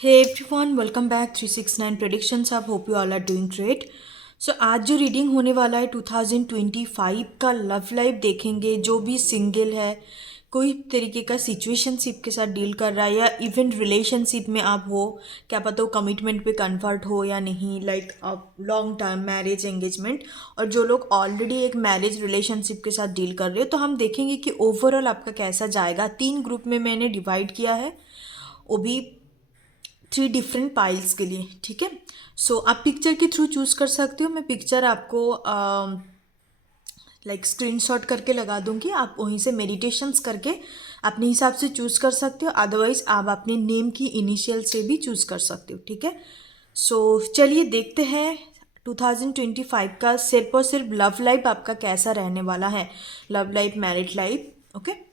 Hey everyone, welcome back 369 Predictions। आप hope you all are doing great. So आज जो reading होने वाला है 2025 का लव लाइफ देखेंगे। जो भी सिंगल है, कोई तरीके का सिचुएशनशिप के साथ डील कर रहा है या इवन रिलेशनशिप में आप हो, क्या पता वो कमिटमेंट पे कन्वर्ट हो या नहीं, like long term marriage engagement. और जो लोग ऑलरेडी एक मैरिज रिलेशनशिप के साथ डील कर रहे हो, तो हम देखेंगे कि ओवरऑल आपका कैसा जाएगा। 3 ग्रुप में मैंने डिवाइड किया है, वो भी 3 डिफरेंट पाइल्स के लिए। ठीक है, सो आप पिक्चर के थ्रू चूज कर सकते हो। मैं पिक्चर आपको स्क्रीनशॉट करके लगा दूंगी, आप वहीं से मेडिटेशंस करके अपने हिसाब से चूज कर सकते हो। अदरवाइज आप अपने नेम की इनिशियल से भी चूज कर सकते हो। ठीक है, सो चलिए देखते हैं 2025 का सिर्फ और सिर्फ लव लाइफ आपका कैसा रहने वाला है। Love life, married life, okay.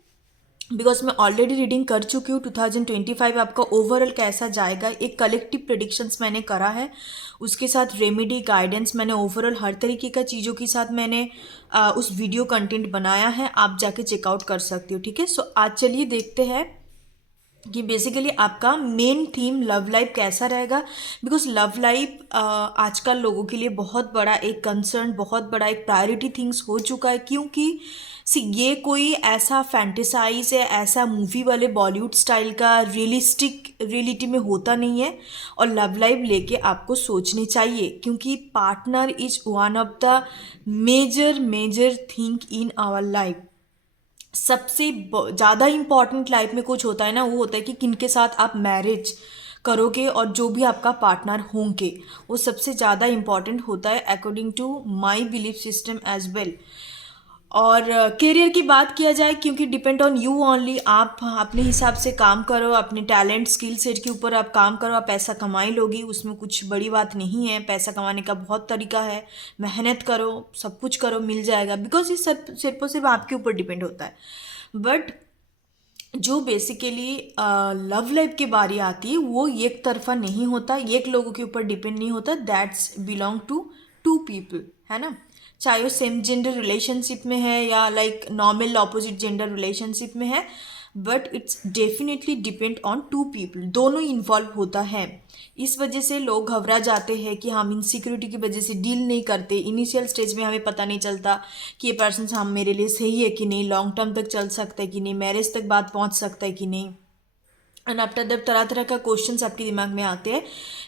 Because मैं ऑलरेडी रीडिंग कर चुकी हूँ। 2025 आपका ओवरऑल कैसा जाएगा, एक कलेक्टिव प्रेडिक्शंस मैंने करा है, उसके साथ रेमेडी गाइडेंस मैंने ओवरऑल हर तरीके का चीज़ों के साथ मैंने उस वीडियो कंटेंट बनाया है, आप जाके चेकआउट कर सकते हो। ठीक है, सो आज चलिए देखते हैं कि बेसिकली आपका मेन थीम लव लाइफ कैसा रहेगा। बिकॉज लव लाइफ आजकल लोगों के लिए बहुत बड़ा एक कंसर्न, बहुत बड़ा एक प्रायोरिटी थिंग्स हो चुका है। क्योंकि सी ये कोई ऐसा फैंटेसाइज है, ऐसा मूवी वाले बॉलीवुड स्टाइल का रियलिस्टिक रियलिटी में होता नहीं है। और लव लाइफ लेके आपको सोचनी चाहिए, क्योंकि partner is one of the major major thing in our life. सबसे ज़्यादा इम्पॉर्टेंट लाइफ में कुछ होता है ना, वो होता है कि किनके साथ आप मैरिज करोगे और जो भी आपका पार्टनर होंगे, वो सबसे ज़्यादा इम्पॉर्टेंट होता है according to my belief system as well. और करियर की बात किया जाए, क्योंकि डिपेंड ऑन यू ओनली, आप अपने हिसाब से काम करो, अपने टैलेंट स्किल सेट के ऊपर आप काम करो, आप पैसा कमा ही लोगी, उसमें कुछ बड़ी बात नहीं है। पैसा कमाने का बहुत तरीका है, मेहनत करो, सब कुछ करो, मिल जाएगा। बिकॉज ये सब सिर्फ और सिर्फ आपके ऊपर डिपेंड होता है। बट जो बेसिकली लव लाइफ की बारी आती है, वो एक तरफा नहीं होता, एक लोगों के ऊपर डिपेंड नहीं होता। That's belong to two people, है ना। चाहे वो सेम जेंडर रिलेशनशिप में है या like normal opposite gender relationship में है, but it's definitely depend on two people, दोनों ही इन्वॉल्व होता है। इस वजह से लोग घबरा जाते हैं कि हम इनसिक्योरिटी की वजह से डील नहीं करते। इनिशियल स्टेज में हमें पता नहीं चलता कि ये पर्सन हम मेरे लिए सही है कि नहीं, लॉन्ग टर्म तक चल सकता है कि नहीं, मैरिज तक बात पहुंच सकता है कि नहीं। एंड आफ्टर दैट तरह तरह का क्वेश्चंस आपके दिमाग में आते हैं,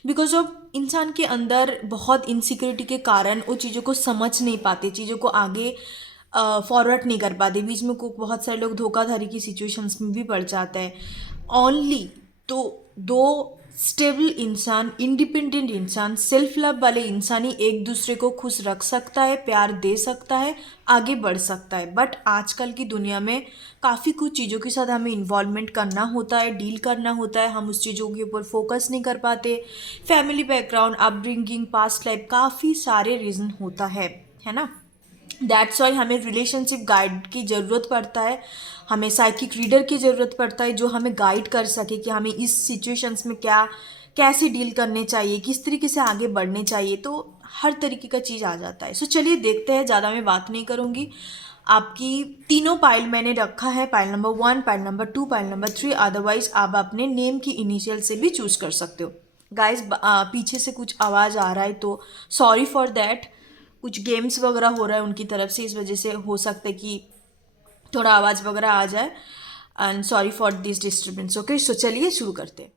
बिकॉज ऑफ इंसान के अंदर बहुत इनसिक्योरिटी के कारण वो चीज़ों को समझ नहीं पाते, चीज़ों को आगे फॉरवर्ड नहीं कर पाते। बीच में को बहुत सारे लोग धोखाधड़ी की सिचुएशंस में भी पड़ जाते हैं। ओनली तो दो स्टेबल इंसान, इंडिपेंडेंट इंसान, सेल्फ लव वाले इंसान ही एक दूसरे को खुश रख सकता है, प्यार दे सकता है, आगे बढ़ सकता है। बट आजकल की दुनिया में काफ़ी कुछ चीज़ों के साथ हमें इन्वॉल्वमेंट करना होता है, डील करना होता है, हम उस चीज़ों के ऊपर फोकस नहीं कर पाते। Family background, upbringing, past life, काफ़ी सारे रीज़न होता है ना। दैट्स वाई हमें रिलेशनशिप गाइड की ज़रूरत पड़ता है, हमें साइकिक रीडर की ज़रूरत पड़ता है, जो हमें गाइड कर सके कि हमें इस सिचुएशंस में क्या कैसे डील करने चाहिए, किस तरीके से आगे बढ़ने चाहिए। तो हर तरीके का चीज़ आ जाता है। सो चलिए देखते हैं, ज़्यादा मैं बात नहीं करूँगी। आपकी तीनों पाइल मैंने रखा है, pile number 1, pile number 2, pile number 3। Otherwise आप अपने नेम की इनिशियल से भी चूज कर सकते हो। गाइस पीछे से कुछ आवाज़ आ रहा है तो सॉरी फॉर दैट। कुछ गेम्स वगैरह हो रहा है उनकी तरफ से, इस वजह से हो सकता है कि थोड़ा आवाज़ वगैरह आ जाए। And sorry for this disturbance. Okay, so चलिए शुरू करते हैं।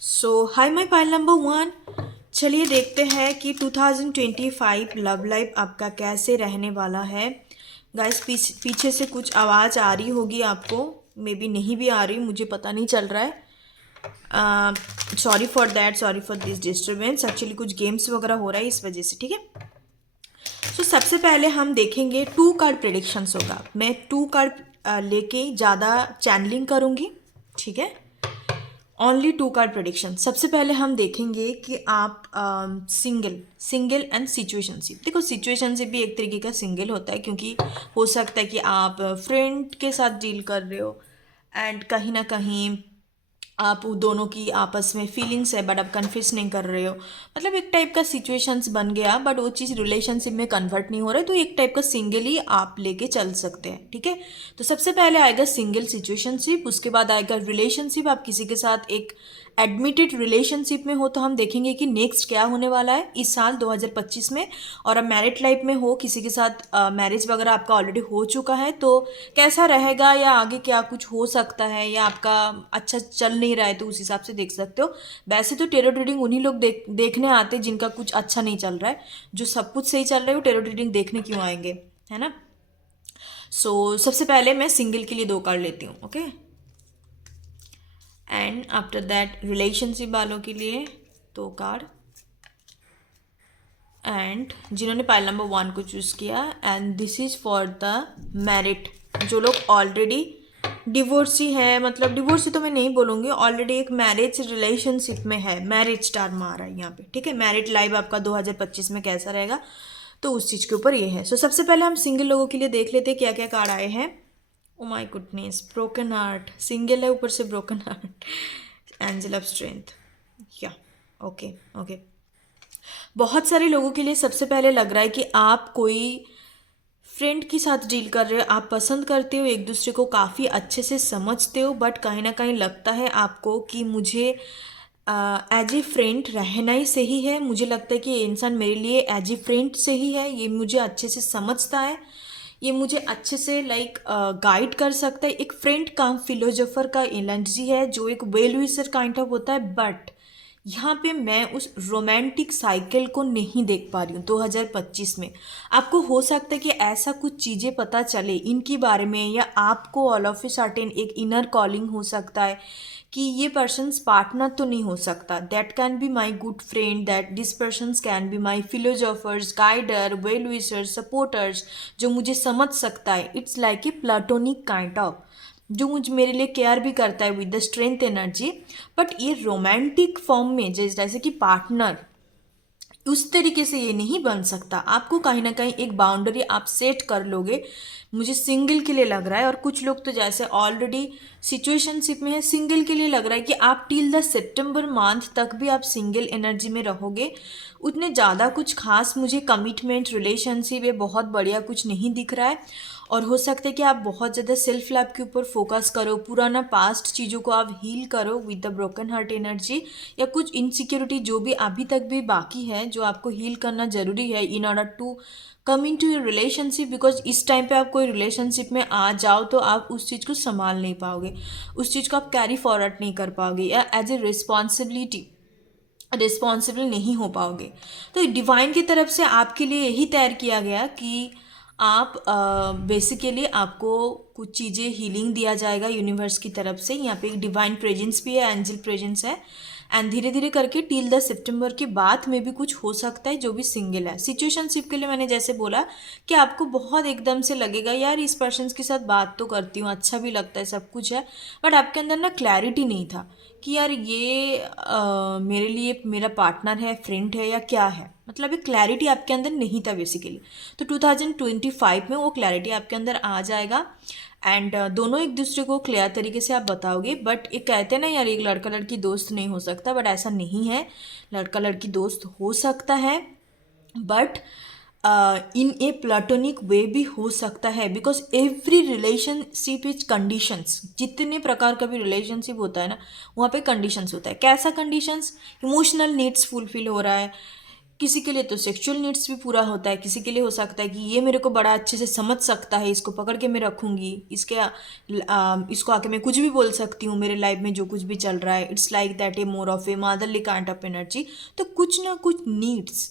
So hi my pile number 1। चलिए देखते हैं कि 2025 लव लाइफ आपका कैसे रहने वाला है। गाइस पीछे से कुछ आवाज़ आ रही होगी आपको, मे बी नहीं भी आ रही, मुझे पता नहीं चल रहा है। Sorry for that, sorry for this disturbance. Actually कुछ गेम्स वगैरह हो रहा है इस वजह से। ठीक है, सो सबसे पहले हम देखेंगे 2 कार्ड प्रेडिक्शंस होगा। मैं 2 कार्ड लेके ज़्यादा चैनलिंग करूँगी। ठीक है, ओनली 2 कार्ड प्रेडिक्शन। सबसे पहले हम देखेंगे कि आप सिंगल एंड सिचुएशनशिप। देखो सिचुएशनशिप भी एक तरीके का सिंगल होता है, क्योंकि हो सकता है कि आप फ्रेंड के साथ डील कर रहे हो एंड कहीं ना कहीं आप दोनों की आपस में फीलिंग्स है बट आप कन्फेस नहीं कर रहे हो, मतलब एक टाइप का सिचुएशंस बन गया बट वो चीज़ रिलेशनशिप में कन्वर्ट नहीं हो रहा है, तो एक टाइप का सिंगल ही आप लेके चल सकते हैं। ठीक है, तो सबसे पहले आएगा सिंगल सिचुएशनशिप, उसके बाद आएगा रिलेशनशिप। आप किसी के साथ एक एडमिटेड रिलेशनशिप में हो तो हम देखेंगे कि नेक्स्ट क्या होने वाला है इस साल 2025 में। और अब मैरिड लाइफ में हो, किसी के साथ मैरिज वगैरह आपका ऑलरेडी हो चुका है, तो कैसा रहेगा या आगे क्या कुछ हो सकता है या आपका अच्छा चल नहीं रहा है, तो उस हिसाब से देख सकते हो। वैसे तो टेरो रीडिंग उन्हीं लोग देखने आते हैं जिनका कुछ अच्छा नहीं चल रहा है। जो सब कुछ सही चल रहा है वो टेरो रीडिंग देखने क्यों आएंगे, है ना। सबसे पहले मैं सिंगल के लिए 2 कार्ड लेती हूँ, okay. And after that relationship वालों के लिए 2 कार्ड, एंड जिन्होंने पाइल नंबर 1 को चूज़ किया, and this is for the married. जो लोग ऑलरेडी डिवोर्सी है, मतलब डिवोर्सी तो मैं नहीं बोलूँगी, ऑलरेडी एक मैरिज रिलेशनशिप में है, मैरिज स्टार में आ रहा है यहाँ पे। ठीक है, मैरिड लाइफ आपका 2025 में कैसा रहेगा, तो उस चीज़ के ऊपर ये है। सबसे पहले हम सिंगल लोगों के लिए देख लेते हैं क्या क्या कार्ड आए हैं। Oh my goodness, broken heart, single है ऊपर से broken heart, angel of strength, या ओके ओके। बहुत सारे लोगों के लिए सबसे पहले लग रहा है कि आप कोई फ्रेंड के साथ डील कर रहे हो, आप पसंद करते हो, एक दूसरे को काफ़ी अच्छे से समझते हो, बट कहीं ना कहीं लगता है आपको कि मुझे एज ए फ्रेंड रहना ही सही है। मुझे लगता है कि ये इंसान मेरे लिए एज ए फ्रेंड से ही है, ये मुझे अच्छे से समझता है, ये मुझे अच्छे से गाइड कर सकता है। एक फ्रेंड का फिलोसोफर का एनर्जी है जो एक वेल विशर काइंड ऑफ होता है, बट यहाँ पे मैं उस रोमांटिक साइकिल को नहीं देख पा रही हूँ 2025 में। आपको हो सकता है कि ऐसा कुछ चीज़ें पता चले इनके बारे में, या आपको ऑल ऑफ ए सडन एक इनर कॉलिंग हो सकता है कि ये पर्सन्स पार्टनर तो नहीं हो सकता, that can be my good friend, that this persons can be my philosophers, guider, well wishers, supporters, जो मुझे समझ सकता है। It's like a platonic kind of, जो मुझे मेरे लिए केयर भी करता है with the strength energy, but ये रोमांटिक फॉर्म में जैसे कि पार्टनर उस तरीके से ये नहीं बन सकता। आपको कहीं ना कहीं एक बाउंड्री आप सेट कर लोगे, मुझे सिंगल के लिए लग रहा है। और कुछ लोग तो जैसे ऑलरेडी सिचुएशनशिप में है, सिंगल के लिए लग रहा है कि आप टिल द सितंबर मंथ तक भी आप सिंगल एनर्जी में रहोगे। उतने ज़्यादा कुछ खास मुझे कमिटमेंट रिलेशनशिप ये बहुत बढ़िया कुछ नहीं दिख रहा है। और हो सकता है कि आप बहुत ज़्यादा सेल्फ लव के ऊपर फोकस करो, पुराना पास्ट चीज़ों को आप हील करो with the broken heart energy, या कुछ इनसिक्योरिटी जो भी अभी तक भी बाकी है जो आपको हील करना ज़रूरी है in order to come into your relationship. Because इस टाइम पे आप कोई रिलेशनशिप में आ जाओ तो आप उस चीज़ को संभाल नहीं पाओगे, उस चीज़ को आप कैरी फॉरवर्ड नहीं कर पाओगे, या एज ए रिस्पॉन्सिबल नहीं हो पाओगे। तो डिवाइन की तरफ से आपके लिए यही तैयार किया गया कि आप बेसिकली आपको कुछ चीज़ें हीलिंग दिया जाएगा यूनिवर्स की तरफ से। यहाँ पे एक डिवाइन प्रेजेंस भी है, एंजल प्रेजेंस है, एंड धीरे धीरे करके टिल द सितंबर के बाद में भी कुछ हो सकता है जो भी सिंगल है। सिचुएशनशिप के लिए मैंने जैसे बोला कि आपको बहुत एकदम से लगेगा यार इस पर्सन के साथ बात तो करती हूँ, अच्छा भी लगता है, सब कुछ है, बट आपके अंदर ना क्लैरिटी नहीं था कि यार ये मेरे लिए मेरा पार्टनर है, फ्रेंड है, या क्या है। मतलब एक क्लैरिटी आपके अंदर नहीं था बेसिकली। तो 2025 में वो क्लैरिटी आपके अंदर आ जाएगा, एंड दोनों एक दूसरे को क्लियर तरीके से आप बताओगे। बट एक कहते हैं ना यार एक लड़का लड़की दोस्त नहीं हो सकता, बट ऐसा नहीं है, लड़का लड़की दोस्त हो सकता है, बट इन ए प्लाटोनिक वे भी हो सकता है। Because every relationship is conditions, जितने प्रकार का भी रिलेशनशिप होता है ना वहाँ पे कंडीशंस होता है। कैसा कंडीशंस? इमोशनल नीड्स फुलफिल हो रहा है, किसी के लिए तो सेक्सुअल नीड्स भी पूरा होता है, किसी के लिए हो सकता है कि ये मेरे को बड़ा अच्छे से समझ सकता है, इसको पकड़ के मैं रखूँगी, इसको आके मैं कुछ भी बोल सकती हूँ मेरे लाइफ में जो कुछ भी चल रहा है। It's like that A more of A motherly kind of energy. तो कुछ ना कुछ नीड्स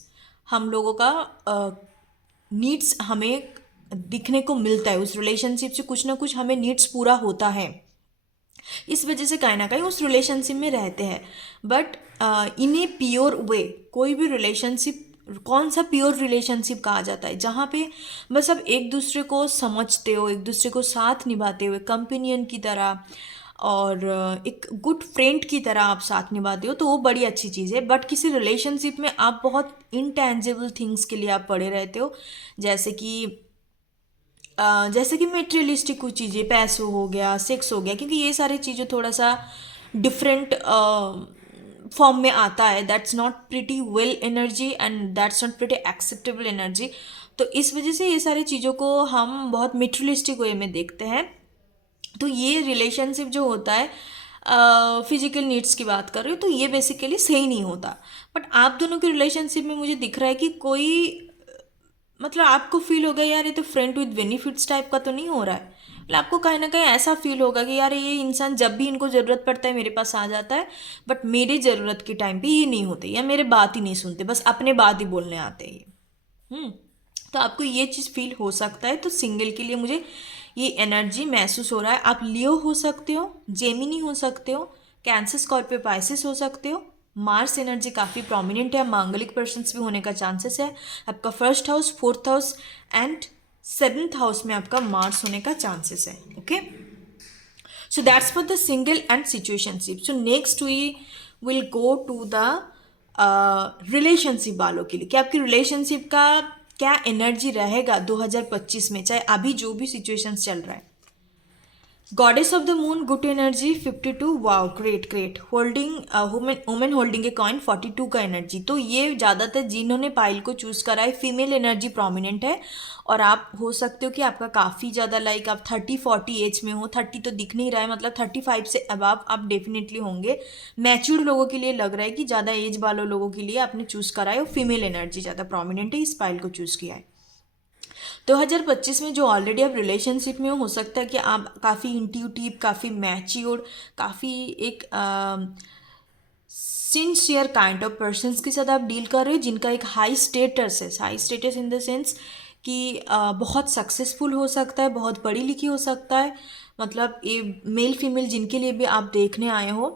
हम लोगों का नीड्स हमें दिखने को मिलता है, उस रिलेशनशिप से कुछ ना कुछ हमें नीड्स पूरा होता है, इस वजह से कहीं ना कहीं उस रिलेशनशिप में रहते हैं। बट इन ए प्योर वे, कोई भी रिलेशनशिप, कौन सा प्योर रिलेशनशिप कहा जाता है? जहाँ पे बस आप एक दूसरे को समझते हो, एक दूसरे को साथ निभाते हुए कंपेनियन की तरह, और एक गुड फ्रेंड की तरह आप साथ निभाते हो, तो वो बड़ी अच्छी चीज़ है। बट किसी रिलेशनशिप में आप बहुत इनटेंजिबल थिंग्स के लिए आप पड़े रहते हो, जैसे कि जैसे कि मेटेरियलिस्टिक कुछ चीज़ें, पैसों हो गया, सेक्स हो गया, क्योंकि ये सारी चीज़ें थोड़ा सा डिफरेंट फॉर्म में आता है। That's not pretty well energy and that's not pretty acceptable energy. तो इस वजह से ये सारी चीज़ों को हम बहुत मेटेरियलिस्टिक वे में देखते हैं। तो ये रिलेशनशिप जो होता है, फिजिकल नीड्स की बात कर रही हूँ, तो ये बेसिकली सही नहीं होता। बट आप दोनों के रिलेशनशिप में मुझे दिख रहा है कि कोई, मतलब आपको फील होगा यार ये तो फ्रेंड विद बेनिफिट्स टाइप का तो नहीं हो रहा है। मतलब आपको कहीं ना कहीं ऐसा फील होगा कि यार ये इंसान जब भी इनको ज़रूरत पड़ता है मेरे पास आ जाता है, बट मेरे ज़रूरत के टाइम पे ये नहीं होते, या मेरे बात ही नहीं सुनते, बस अपने बात ही बोलने आते हैं ये। तो आपको ये चीज़ फील हो सकता है। तो सिंगल के लिए मुझे ये एनर्जी महसूस हो रहा है। आप लियो हो सकते हो, जेमिनी हो सकते हो, कैंसर, स्कॉर्पियो, पाइसिस हो सकते हो। मार्स एनर्जी काफ़ी प्रोमिनेंट है, मांगलिक पर्सन्स भी होने का चांसेस है। आपका first house, fourth house and seventh house में आपका मार्स होने का चांसेस है। Okay, so that's for the single and situationship. So next we will go to the relationship वालों के लिए कि आपकी रिलेशनशिप का क्या एनर्जी रहेगा 2025 में, चाहे अभी जो भी सिचुएशंस चल रहा है। Goddess of the moon, good energy 52, wow great great. Holding women holding a coin 42 का एनर्जी। तो ये ज़्यादातर जिन्होंने पाइल को चूज़ करा है, फीमेल एनर्जी प्रोमिनेंट है। और आप हो सकते हो कि आपका काफ़ी ज़्यादा लाइक आप 30-40 एज में हो। 30 तो दिख नहीं रहा है, मतलब 35 से अबाव आप डेफिनेटली होंगे। मैच्योर्ड लोगों के लिए लग रहा है कि ज़्यादा एज वालों लोगों के लिए आपने चूज़ करा है और फीमेल एनर्जी ज़्यादा प्रोमिनेंट है, इस पाइल को चूज़ किया है। 2025 में जो ऑलरेडी आप रिलेशनशिप में हो सकता है कि आप काफ़ी इंट्यूटिव, काफ़ी मैच्योर, काफ़ी एक सिंसियर काइंड ऑफ पर्सन्स के साथ आप डील कर रहे हो, जिनका एक हाई स्टेटस है। High status in the sense कि बहुत सक्सेसफुल हो सकता है, बहुत पढ़ी लिखी हो सकता है, मतलब ये मेल फीमेल जिनके लिए भी आप देखने आए हो।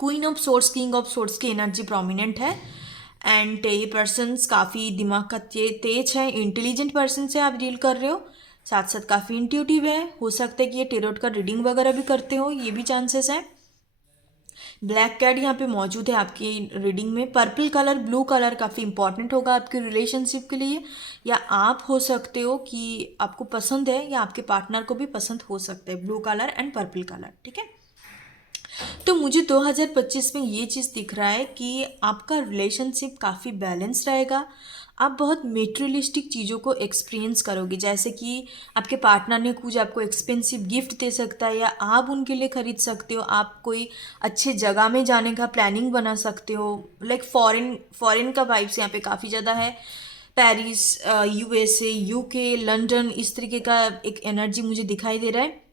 Queen of source, king of source की एनर्जी प्रोमिनेंट है। एंड ये पर्सन्स काफ़ी दिमाग का तेज है, इंटेलिजेंट पर्सन से आप डील कर रहे हो, साथ साथ काफ़ी इंट्यूटिव है। हो सकता है कि ये टेरोट का रीडिंग वगैरह भी करते हो, ये भी चांसेस है। ब्लैक कैट यहाँ पे मौजूद है आपकी रीडिंग में। पर्पल कलर, ब्लू कलर काफ़ी इंपॉर्टेंट होगा आपके रिलेशनशिप के लिए। या आप हो सकते हो कि आपको पसंद है या आपके पार्टनर को भी पसंद हो सकता है blue colour and purple colour, ठीक है। तो मुझे 2025 में ये चीज़ दिख रहा है कि आपका रिलेशनशिप काफ़ी बैलेंस रहेगा। आप बहुत मेटेरियलिस्टिक चीज़ों को एक्सपीरियंस करोगे, जैसे कि आपके पार्टनर ने कुछ आपको एक्सपेंसिव गिफ्ट दे सकता है, या आप उनके लिए ख़रीद सकते हो। आप कोई अच्छे जगह में जाने का प्लानिंग बना सकते हो, लाइक फॉरेन का वाइब्स यहाँ पे काफ़ी ज़्यादा है। पेरिस, USA, UK, लंदन, इस तरीके का एक एनर्जी मुझे दिखाई दे रहा है।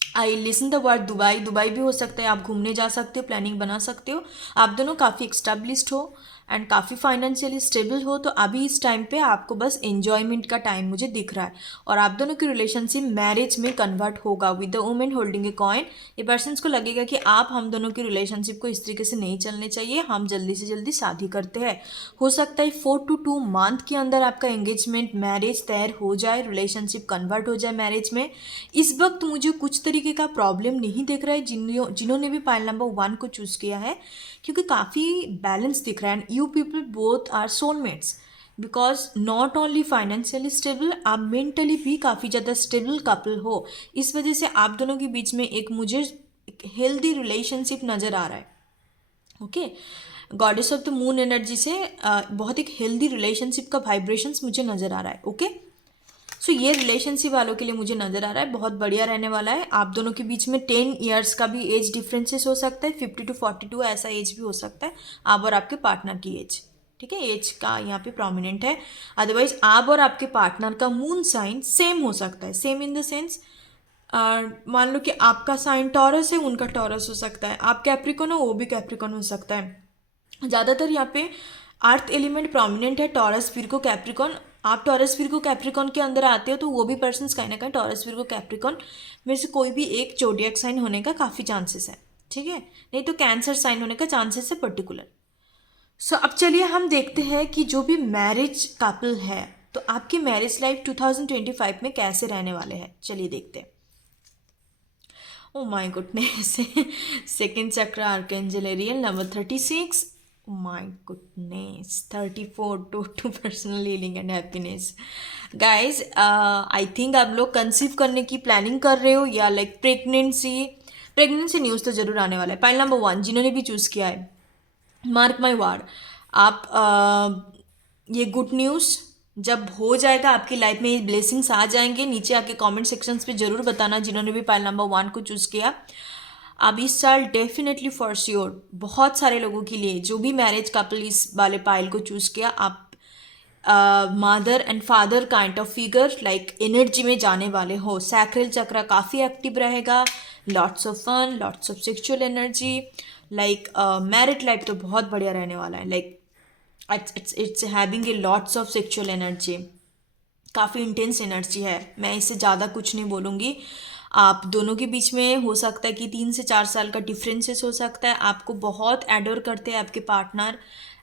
I listen the word Dubai, Dubai भी हो सकता है। आप घूमने जा सकते हो, प्लानिंग बना सकते हो। आप दोनों काफ़ी एक्स्टेब्लिश्ड हो एंड काफ़ी फाइनेंशियली स्टेबल हो, तो अभी इस टाइम पे आपको बस एन्जॉयमेंट का टाइम मुझे दिख रहा है। और आप दोनों की रिलेशनशिप मैरिज में कन्वर्ट होगा with the women holding a coin. ये पर्सन्स को लगेगा कि आप, हम दोनों की रिलेशनशिप को इस तरीके से नहीं चलने चाहिए, हम जल्दी से जल्दी शादी करते हैं। हो सकता है 4 to 2 मंथ के अंदर आपका एंगेजमेंट, मैरिज तैयार हो जाए, रिलेशनशिप कन्वर्ट हो जाए मैरिज में। इस वक्त मुझे कुछ तरीके का प्रॉब्लम नहीं दिख रहा है जिन्होंने भी पाइल नंबर 1 को चूज़ किया है, क्योंकि काफ़ी बैलेंस दिख रहा है। And you people both are soulmates, because not only financially stable, आप मेंटली भी काफ़ी ज़्यादा स्टेबल कपल हो। इस वजह से आप दोनों के बीच में एक मुझे एक हेल्दी रिलेशनशिप नज़र आ रहा है। Okay, goddess of the moon energy से बहुत एक हेल्दी रिलेशनशिप का वाइब्रेशंस मुझे नज़र आ रहा है। ओके, सो ये रिलेशनशिप वालों के लिए मुझे नज़र आ रहा है बहुत बढ़िया रहने वाला है। आप दोनों के बीच में 10 ईयर्स का भी एज डिफरेंसेस हो सकता है, 50 to 42 ऐसा एज भी हो सकता है, आप और आपके पार्टनर की एज, ठीक है, एज का यहाँ पे प्रोमिनेंट है। अदरवाइज आप और आपके पार्टनर का मून साइन सेम हो सकता है, सेम इन द सेंस मान लो कि आपका साइन टॉरस है, उनका टॉरस हो सकता है, आप कैप्रिकॉन हो, वो भी कैप्रिकॉन हो सकता है। ज़्यादातर यहाँ पे अर्थ एलिमेंट प्रोमिनेंट है, टॉरस, विर्गो, कैप्रिकॉन। आप टॉरस विर्गो कैप्रिकॉन के अंदर आते हो, तो वो भी पर्सन्स कहीं ना कहीं टॉरस विर्गो कैप्रिकॉन में से कोई भी एक जोडिएक साइन होने का काफ़ी चांसेस है, ठीक है, नहीं तो कैंसर साइन होने का चांसेस है पर्टिकुलर। सो अब चलिए हम देखते हैं कि जो भी मैरिज कपल है, तो आपकी मैरिज लाइफ 2025 में कैसे रहने वाले हैं, चलिए देखते हैं। Oh my goodness. Second chakra archangel Ariel number 36। Oh my goodness 34 to personal healing and happiness. Guys I think आप लोग कंसीव करने की प्लानिंग कर रहे हो या लाइक प्रेगनेंसी न्यूज़ तो जरूर आने वाला है। पाइल नंबर 1 जिन्होंने भी चूज़ किया है, मार्क माई वर्ड, आप ये गुड न्यूज़ जब हो जाएगा आपकी लाइफ में, ये ब्लेसिंग्स आ जाएंगे। नीचे आके कमेंट सेक्शंस पे जरूर बताना जिन्होंने भी पाइल नंबर 1 को चूज़ किया। अब इस साल डेफिनेटली फॉर श्योर बहुत सारे लोगों के लिए, जो भी मैरिज कपल इस वाले पाइल को चूज़ किया, आप mother and father kind of figure like energy में जाने वाले हो। सैक्रल चक्र काफ़ी एक्टिव रहेगा, lots of fun, lots of sexual energy, like married life तो बहुत बढ़िया रहने वाला है। Like it's having a lots of sexual energy, काफ़ी इंटेंस एनर्जी है। मैं इससे ज़्यादा कुछ नहीं बोलूँगी। आप दोनों के बीच में हो सकता है कि 3 से 4 साल का डिफरेंसेस हो सकता है। आपको बहुत एडोर करते हैं आपके पार्टनर।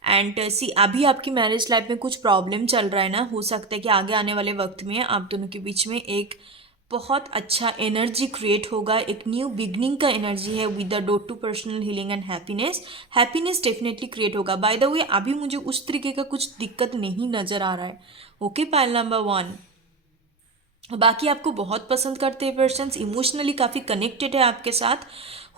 एंड सी अभी आपकी मैरिज लाइफ में कुछ प्रॉब्लम चल रहा है ना, हो सकता है कि आगे आने वाले वक्त में आप दोनों के बीच में एक बहुत अच्छा एनर्जी क्रिएट होगा, एक न्यू बिगनिंग का एनर्जी है with the door to personal healing and happiness definitely create होगा। बाय द वे अभी मुझे उस तरीके का कुछ दिक्कत नहीं नज़र आ रहा है। ओके पाइल नंबर 1, बाकी आपको बहुत पसंद करते हैं पर्सन्स, इमोशनली काफ़ी कनेक्टेड है आपके साथ।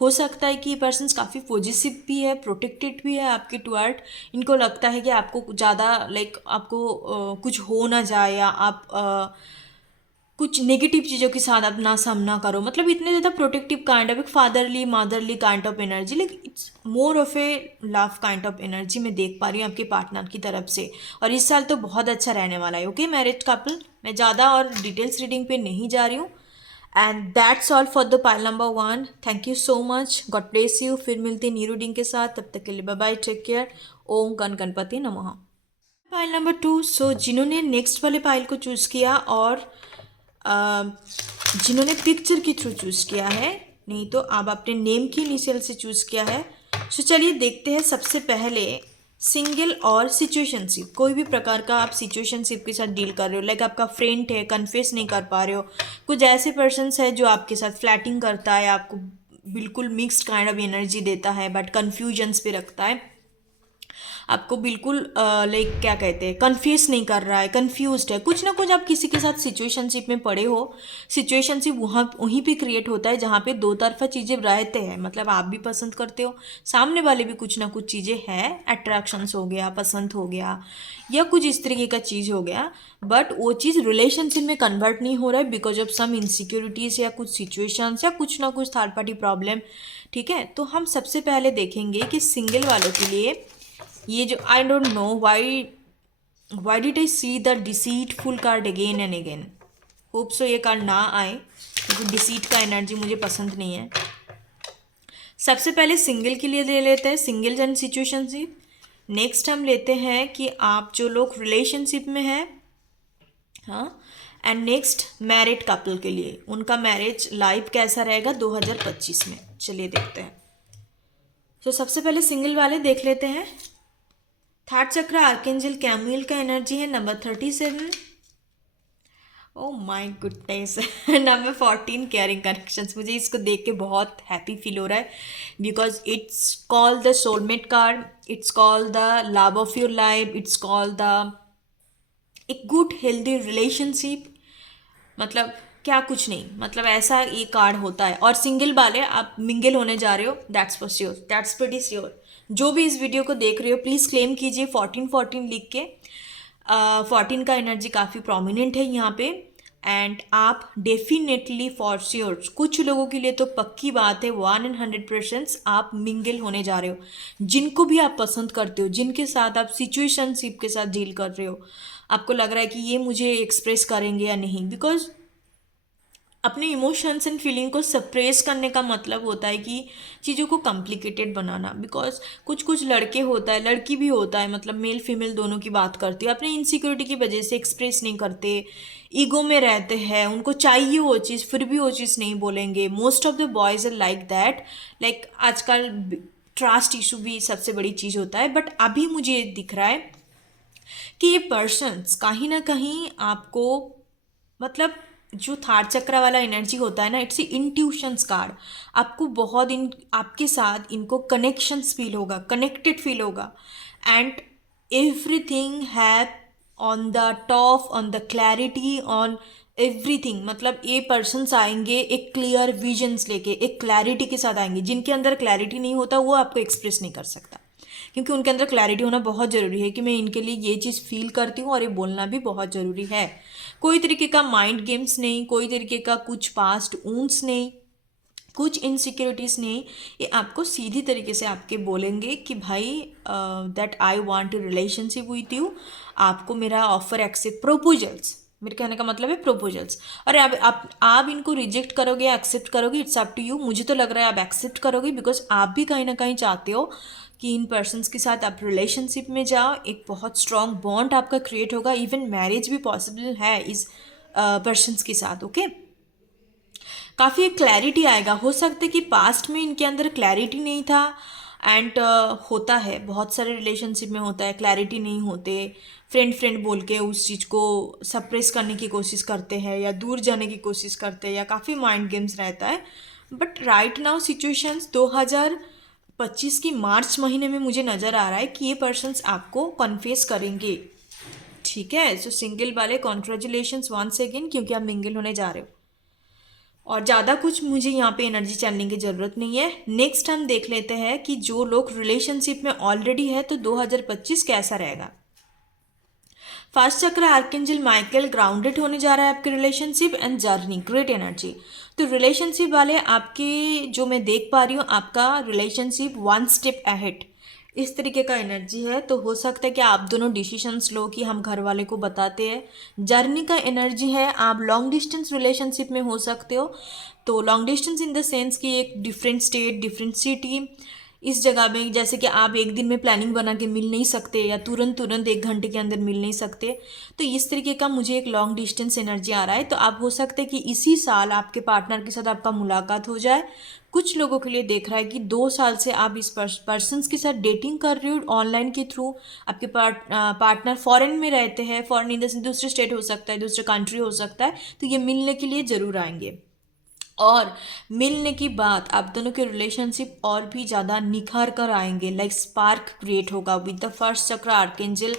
हो सकता है कि ये पर्सन्स काफ़ी पॉजिटिव भी है, प्रोटेक्टेड भी है आपके टुवर्ड। इनको लगता है कि आपको ज़्यादा लाइक आपको कुछ हो ना जाए या आप कुछ नेगेटिव चीज़ों के साथ अपना सामना करो, मतलब इतने ज़्यादा प्रोटेक्टिव काइंड ऑफ, एक fatherly motherly kind of energy, like it's more of A love kind of energy मैं देख पा रही हूँ आपके पार्टनर की तरफ से। और इस साल तो बहुत अच्छा रहने वाला है। ओके मैरिड कपल, मैं ज़्यादा और डिटेल्स रीडिंग पे नहीं जा रही हूँ। And that's all for the pile number 1। Thank you so much, God bless you. फिर मिलते हैं न्यू रीडिंग के साथ, तब तक के लिए बाय बाय, टेक केयर। ओम गण गणपति नमः। पाइल नंबर 2, सो जिन्होंने नेक्स्ट वाले पाइल को चूज़ किया और जिन्होंने पिक्चर के थ्रू चूज़ किया है, नहीं तो आप अपने नेम की इनिशियल से चूज़ किया है। सो चलिए देखते हैं। सबसे पहले सिंगल और सिचुएशनशिप, कोई भी प्रकार का आप सिचुएशनशिप के साथ डील कर रहे हो, लाइक आपका फ्रेंड है, कन्फेस नहीं कर पा रहे हो, कुछ ऐसे पर्सन्स है जो आपके साथ फ्लैटिंग करता है, आपको बिल्कुल मिक्स्ड काइंड ऑफ एनर्जी देता है बट कन्फ्यूजन्स पे रखता है, आपको बिल्कुल लाइक क्या कहते हैं, कन्फ्यूज नहीं कर रहा है, कन्फ्यूज्ड है, कुछ ना कुछ आप किसी के साथ सिचुएशनशिप में पड़े हो। सिचुएशनशिप वहीं पे क्रिएट होता है जहाँ पे दो तरफा चीज़ें रहते हैं, मतलब आप भी पसंद करते हो, सामने वाले भी कुछ ना कुछ चीज़ें हैं, अट्रैक्शंस हो गया, पसंद हो गया या कुछ इस तरीके का चीज़ हो गया, बट वो चीज़ रिलेशनशिप में कन्वर्ट नहीं हो रहा है बिकॉज ऑफ सम इनसिक्योरिटीज़ या कुछ सिचुएशंस या कुछ ना कुछ थर्ड पार्टी प्रॉब्लम। ठीक है, तो हम सबसे पहले देखेंगे कि सिंगल वालों के लिए ये जो I don't know why did I see the deceitful card again and again. Hope so ये कार्ड ना आए क्योंकि डिसीट का एनर्जी मुझे पसंद नहीं है। सबसे पहले सिंगल के लिए ले लेते हैं, सिंगल एंड सिचुएशनशिप। नेक्स्ट हम लेते हैं कि आप जो लोग रिलेशनशिप में हैं, हाँ, एंड नेक्स्ट मैरिड कपल के लिए उनका मैरिज लाइफ कैसा रहेगा 2025 में। चलिए देखते हैं। तो सबसे पहले सिंगल वाले देख लेते हैं। थर्ड चक्र आर्केंजल कैमुएल का एनर्जी है number 37। O my goodness number 14 caring connections. मुझे इसको देख के बहुत हैप्पी फील हो रहा है because it's called the soulmate card, it's called the love of your life, it's called the एक गुड हेल्दी रिलेशनशिप। मतलब क्या कुछ नहीं, मतलब ऐसा ये कार्ड होता है। और सिंगल वाले आप मिंगल होने जा रहे हो, that's for sure, that's pretty sure. जो भी इस वीडियो को देख रहे हो प्लीज़ क्लेम कीजिए 14 लिख के। 14 का एनर्जी काफ़ी प्रोमिनेंट है यहाँ पे। एंड आप डेफिनेटली फॉर श्योर, कुछ लोगों के लिए तो पक्की बात है 100% आप मिंगल होने जा रहे हो। जिनको भी आप पसंद करते हो, जिनके साथ आप सिचुएशनशिप के साथ डील कर रहे हो, आपको लग रहा है कि ये मुझे एक्सप्रेस करेंगे या नहीं, बिकॉज अपने इमोशंस एंड फीलिंग को सप्रेस करने का मतलब होता है कि चीज़ों को कॉम्प्लिकेटेड बनाना। बिकॉज कुछ कुछ लड़के होता है, लड़की भी होता है, मतलब मेल फीमेल दोनों की बात करती है, अपनी इनसिक्योरिटी की वजह से एक्सप्रेस नहीं करते, ईगो में रहते हैं, उनको चाहिए वो चीज़ फिर भी वो चीज़ नहीं बोलेंगे। Most of the boys are like that. Like आजकल ट्रस्ट इशू भी सबसे बड़ी चीज़ होता है। बट अभी मुझे ये दिख रहा है कि ये पर्सन्स कहीं ना कहीं आपको मतलब जो थर्ड चक्र वाला एनर्जी होता है ना, इट्स इंट्यूशंस कार्ड। आपको बहुत आपके साथ इनको कनेक्शंस फील होगा, कनेक्टेड फील होगा, एंड एवरीथिंग है on the top, on the clarity, on everything. मतलब ये पर्सन्स आएंगे एक क्लियर विजन्स लेके, एक क्लैरिटी के साथ आएंगे। जिनके अंदर क्लैरिटी नहीं होता वो आपको एक्सप्रेस नहीं कर सकता, क्योंकि उनके अंदर क्लैरिटी होना बहुत ज़रूरी है कि मैं इनके लिए ये चीज़ फील करती हूँ और ये बोलना भी बहुत ज़रूरी है। कोई तरीके का माइंड गेम्स नहीं, कोई तरीके का कुछ पास्ट ऊंस नहीं, कुछ इनसिक्योरिटीज़ नहीं। ये आपको सीधी तरीके से आपके बोलेंगे कि भाई that I want to relationship with you, आपको मेरा ऑफर एक्सेप्ट, प्रपोजल्स, मेरे कहने का मतलब है प्रपोजल्स। और अब आप इनको रिजेक्ट करोगे या एक्सेप्ट करोगे, इट्स अप टू यू। मुझे तो लग रहा है आप एक्सेप्ट करोगे, बिकॉज आप भी कहीं ना कहीं चाहते हो कि इन पर्सन्स के साथ आप रिलेशनशिप में जाओ, एक बहुत स्ट्रॉन्ग बॉन्ड आपका क्रिएट होगा, इवन मैरिज भी पॉसिबल है इस पर्सन्स के साथ। ओके, काफ़ी एक क्लैरिटी आएगा। हो सकता है कि पास्ट में इनके अंदर क्लैरिटी नहीं था, एंड होता है बहुत सारे रिलेशनशिप में होता है, क्लैरिटी नहीं होते, फ्रेंड फ्रेंड बोल के उस चीज़ को सप्रेस करने की कोशिश करते हैं या दूर जाने की कोशिश करते हैं, या काफ़ी माइंड गेम्स रहता है। बट राइट नाउ सिचुएशंस 2025 की मार्च महीने में मुझे नज़र आ रहा है कि ये पर्सन्स आपको कन्फेस करेंगे। ठीक है, सो सिंगल वाले कॉन्ग्रेचुलेशंस वंस अगेन, क्योंकि आप मिंगल होने जा रहे हो। और ज़्यादा कुछ मुझे यहाँ पे एनर्जी चैनलिंग की ज़रूरत नहीं है। नेक्स्ट हम देख लेते हैं कि जो लोग रिलेशनशिप में ऑलरेडी है तो 2025 कैसा रहेगा। फर्स्ट चक्र आर्कएंजल माइकल, ग्राउंडेड होने जा रहा है आपके relationship and journey, great energy. तो रिलेशनशिप वाले आपके, जो मैं देख पा रही हूँ, आपका रिलेशनशिप वन स्टेप अहेड, इस तरीके का एनर्जी है। तो हो सकता है कि आप दोनों डिसीशंस लो कि हम घर वाले को बताते हैं। जर्नी का एनर्जी है, आप लॉन्ग डिस्टेंस रिलेशनशिप में हो सकते हो। तो long distance in the sense कि एक डिफरेंट स्टेट, डिफरेंट सिटी, इस जगह में जैसे कि आप एक दिन में प्लानिंग बना के मिल नहीं सकते, या तुरंत एक घंटे के अंदर मिल नहीं सकते। तो इस तरीके का मुझे एक लॉन्ग डिस्टेंस एनर्जी आ रहा है। तो आप हो सकते हैं कि इसी साल आपके पार्टनर के साथ आपका मुलाकात हो जाए। कुछ लोगों के लिए देख रहा है कि 2 साल से आप इस पर्सन्स के साथ डेटिंग कर रहे हो ऑनलाइन के थ्रू। आपके पार्टनर फॉरेन में रहते हैं, फॉरेन इन द दूसरे स्टेट हो सकता है, दूसरे कंट्री हो सकता है। तो ये मिलने के लिए ज़रूर आएंगे, और मिलने की बाद आप दोनों के रिलेशनशिप और भी ज़्यादा निखार कर आएंगे। लाइक स्पार्क क्रिएट होगा विद द फर्स्ट चक्र आर्कएंजल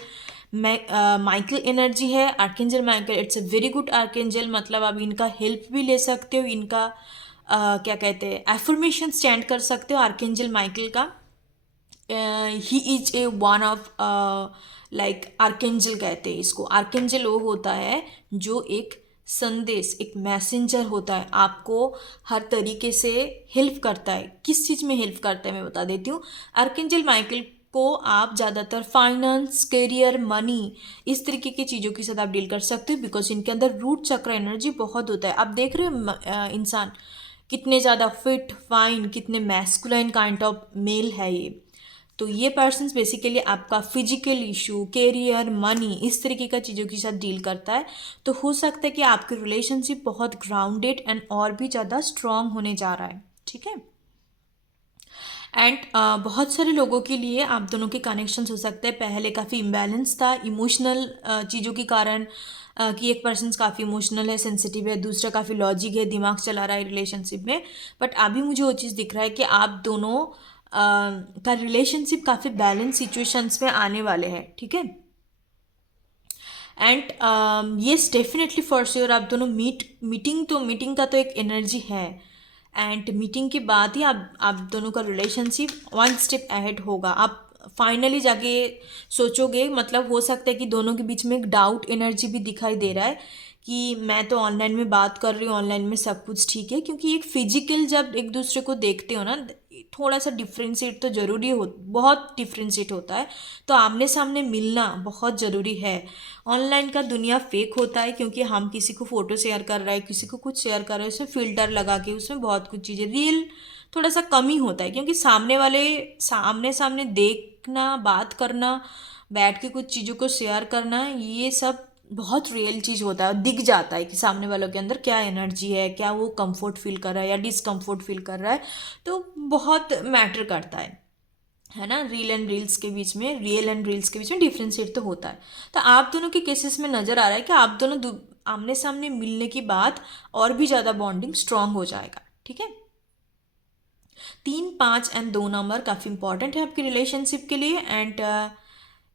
माइकल एनर्जी है। Archangel Michael it's a very good archangel, मतलब आप इनका हेल्प भी ले सकते हो, इनका क्या कहते हैं, एफर्मेशन स्टैंड कर सकते हो आर्कएंजल माइकल का। He is a one of like archangel कहते हैं इसको। आर्कएंजल वो होता है जो एक संदेश, एक मैसेंजर होता है, आपको हर तरीके से हेल्प करता है। किस चीज़ में हेल्प करता है मैं बता देती हूँ। आर्कएंजल माइकल को आप ज़्यादातर फाइनेंस, करियर, मनी, इस तरीके की चीज़ों के साथ आप डील कर सकते हो, बिकॉज इनके अंदर रूट चक्र एनर्जी बहुत होता है। आप देख रहे हो इंसान कितने ज़्यादा फिट, फाइन, कितने मैस्कुलाइन काइंड ऑफ मेल है ये। तो ये पर्सन्स बेसिकली आपका फिजिकल इशू, कैरियर, मनी, इस तरीके का चीज़ों के साथ डील करता है। तो हो सकता है कि आपकी रिलेशनशिप बहुत ग्राउंडेड एंड और भी ज़्यादा स्ट्रॉन्ग होने जा रहा है। ठीक है, एंड बहुत सारे लोगों के लिए आप दोनों के कनेक्शंस हो सकते हैं। पहले काफ़ी इम्बैलेंस था इमोशनल चीज़ों के कारण, कि एक पर्सन काफ़ी इमोशनल है, सेंसिटिव है, दूसरा काफ़ी लॉजिक है, दिमाग चला रहा है रिलेशनशिप में। बट अभी मुझे वो चीज़ दिख रहा है कि आप दोनों का रिलेशनशिप काफ़ी बैलेंस सिचुएशंस में आने वाले हैं। ठीक है, and yes definitely for sure आप दोनों मीटिंग का तो एक एनर्जी है, एंड मीटिंग के बाद ही आप दोनों का रिलेशनशिप वन स्टेप अहेड होगा। आप फाइनली जाके सोचोगे, मतलब हो सकता है कि दोनों के बीच में एक डाउट एनर्जी भी दिखाई दे रहा है कि मैं तो ऑनलाइन में बात कर रही हूँ, ऑनलाइन में सब कुछ ठीक है, क्योंकि एक फिजिकल जब एक दूसरे को देखते हो ना, थोड़ा सा डिफ्रेंशिएट तो ज़रूरी हो, बहुत डिफ्रेंशिएट होता है। तो आमने सामने मिलना बहुत ज़रूरी है। ऑनलाइन का दुनिया फेक होता है, क्योंकि हम किसी को फ़ोटो शेयर कर रहे हैं, किसी को कुछ शेयर कर रहे हैं, उसमें फ़िल्टर लगा के, उसमें बहुत कुछ चीज़ें, रियल थोड़ा सा कम ही होता है, क्योंकि सामने सामने देखना, बात करना, बैठ के कुछ चीज़ों को शेयर करना, ये सब बहुत रियल चीज़ होता है। और दिख जाता है कि सामने वालों के अंदर क्या एनर्जी है, क्या वो कंफर्ट फील कर रहा है या डिसकंफर्ट फील कर रहा है। तो बहुत मैटर करता है। है ना, रियल एंड रील्स के बीच में डिफ्रेंशिएट तो होता है। तो आप दोनों के केसेस में नज़र आ रहा है कि आप दोनों आमने सामने मिलने के बाद और भी ज़्यादा बॉन्डिंग स्ट्रांग हो जाएगा। ठीक है, 3, 5 एंड 2 नंबर काफ़ी इंपॉर्टेंट है आपकी रिलेशनशिप के लिए। एंड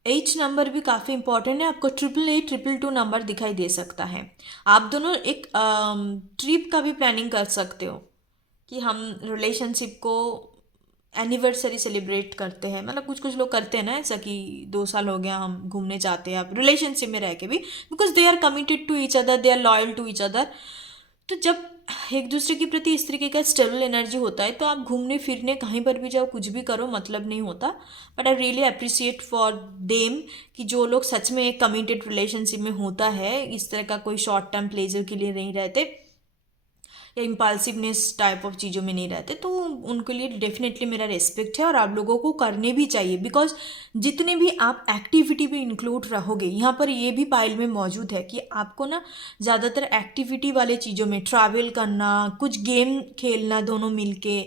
8 नंबर भी काफ़ी इंपॉर्टेंट है, आपको 888, 222 नंबर दिखाई दे सकता है। आप दोनों एक ट्रिप का भी प्लानिंग कर सकते हो कि हम रिलेशनशिप को एनिवर्सरी सेलिब्रेट करते हैं, मतलब कुछ कुछ लोग करते हैं ना ऐसा कि 2 साल हो गया हम घूमने जाते हैं, आप रिलेशनशिप में रह के भी, because they are committed to each other, they are loyal to each other. तो जब एक दूसरे के प्रति इस तरीके का स्टेबल एनर्जी होता है तो आप घूमने फिरने कहीं पर भी जाओ, कुछ भी करो, मतलब नहीं होता। But I really appreciate for them कि जो लोग सच में एक कमिटेड रिलेशनशिप में होता है, इस तरह का कोई शॉर्ट टर्म प्लेजर के लिए नहीं रहते या इम्पल्सिवनेस टाइप ऑफ चीज़ों में नहीं रहते, तो उनके लिए डेफिनेटली मेरा रेस्पेक्ट है और आप लोगों को करने भी चाहिए। बिकॉज जितने भी आप एक्टिविटी में इंक्लूड रहोगे, यहाँ पर ये भी पाइल में मौजूद है कि आपको ना ज़्यादातर एक्टिविटी वाले चीज़ों में ट्रैवल करना, कुछ गेम खेलना दोनों मिलके,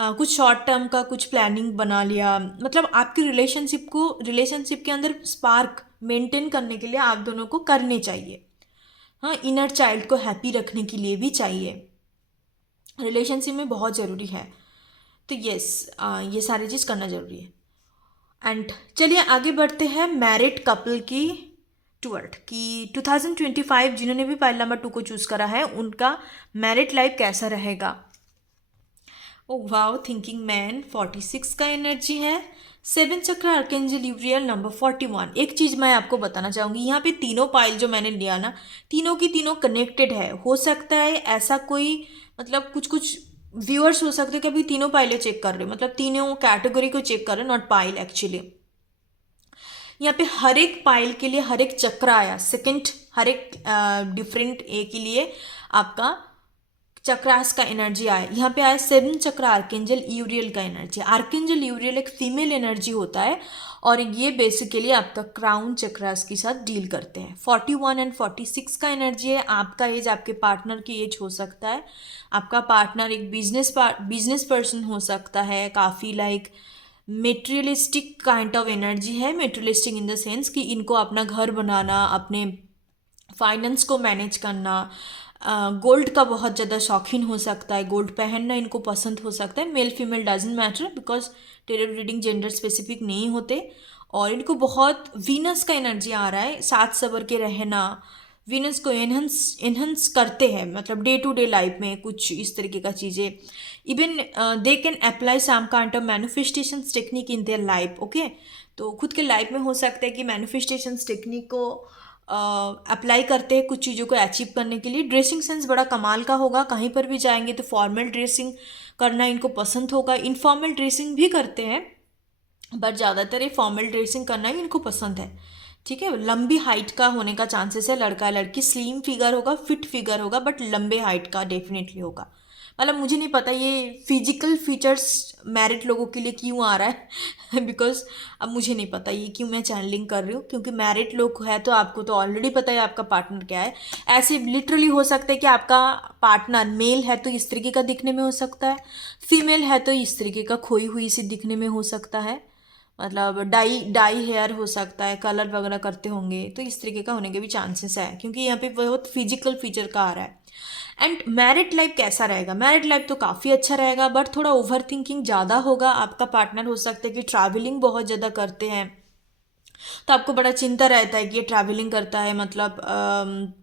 कुछ शॉर्ट टर्म का कुछ प्लानिंग बना लिया, मतलब आपकी रिलेशनशिप के अंदर स्पार्क मेंटेन करने के लिए आप दोनों को करने चाहिए। हाँ, इनर चाइल्ड को हैप्पी रखने के लिए भी चाहिए, रिलेशनशिप में बहुत ज़रूरी है। तो यस, ये सारी चीज़ करना ज़रूरी है। एंड चलिए आगे बढ़ते हैं मैरिड कपल की टूवर्ड कि 2025 जिन्होंने भी पाइल नंबर 2 को चूज़ करा है उनका मैरिड लाइफ कैसा रहेगा। ओ वाओ, थिंकिंग मैन 46 का एनर्जी है, 7 चक्र आर्केंजल यूरियल नंबर 41। एक चीज़ मैं आपको बताना चाहूँगी, यहाँ पे तीनों पाइल जो मैंने लिया ना, तीनों की तीनों कनेक्टेड है। हो सकता है ऐसा कोई, मतलब कुछ कुछ व्यूअर्स हो सकते हो कि अभी तीनों पाइलें चेक कर रहे हो, मतलब तीनों कैटेगरी को चेक कर रहे हो, नॉट पाइल एक्चुअली। यहाँ पे हर एक पाइल के लिए हर एक चक्र आया, सेकंड हर एक डिफरेंट ए के लिए आपका चक्रास का एनर्जी आया। यहाँ पे आया 7 चक्र आर्केंजल यूरियल का एनर्जी। आर्केंजल यूरियल एक फीमेल एनर्जी होता है और ये बेसिकली आपका क्राउन चक्रास के साथ डील करते हैं। 41 एंड 46 का एनर्जी है। आपका एज आपके पार्टनर की एज हो सकता है, आपका पार्टनर एक बिजनेस पर्सन हो सकता है, काफ़ी like materialistic kind of energy है। मेटेरियलिस्टिक इन द सेंस कि इनको अपना घर बनाना, अपने फाइनेंस को मैनेज करना, गोल्ड का बहुत ज़्यादा शौकीन हो सकता है, गोल्ड पहनना इनको पसंद हो सकता है। Male female doesn't matter, because terror reading gender specific नहीं होते। और इनको बहुत वीनस का एनर्जी आ रहा है, साथ सबर के रहना, वीनस को एनहेंस करते हैं, मतलब डे टू डे लाइफ में कुछ इस तरीके का चीज़ें। Even they can apply some kind of manifestation technique in their life. Okay, तो खुद के लाइफ में हो सकता है कि मैनिफेस्टेशन टेक्निक को अप्लाई करते हैं कुछ चीज़ों को अचीव करने के लिए। ड्रेसिंग सेंस बड़ा कमाल का होगा, कहीं पर भी जाएंगे तो फॉर्मल ड्रेसिंग करना इनको पसंद होगा। इनफॉर्मल ड्रेसिंग भी करते हैं बट ज़्यादातर ये फॉर्मल ड्रेसिंग करना ही इनको पसंद है। ठीक है, लंबी हाइट का होने का चांसेस है, लड़का लड़की स्लिम फिगर होगा, फिट फिगर होगा, बट लंबे हाइट का डेफिनेटली होगा। मतलब मुझे नहीं पता ये फिजिकल फीचर्स मैरिड लोगों के लिए क्यों आ रहा है बिकॉज अब मुझे नहीं पता ये क्यों मैं चैनलिंग कर रही हूँ, क्योंकि मैरिड लोग है तो आपको तो ऑलरेडी पता है आपका पार्टनर क्या है। ऐसे लिटरली हो सकता है कि आपका पार्टनर मेल है तो इस तरीके का दिखने में हो सकता है, फीमेल है तो इस तरीके का खोई हुई सी दिखने में हो सकता है, मतलब डाई हेयर हो सकता है, कलर वगैरह करते होंगे, तो इस तरीके का होने के भी चांसेस है, क्योंकि यहाँ पे बहुत फिजिकल फीचर का आ रहा है। एंड मैरिड लाइफ कैसा रहेगा, मैरिड लाइफ तो काफ़ी अच्छा रहेगा, बट थोड़ा ओवर थिंकिंग ज़्यादा होगा। आपका पार्टनर हो सकता है कि ट्रैवलिंग बहुत ज़्यादा करते हैं, तो आपको बड़ा चिंता रहता है कि ये ट्रैवलिंग करता है, मतलब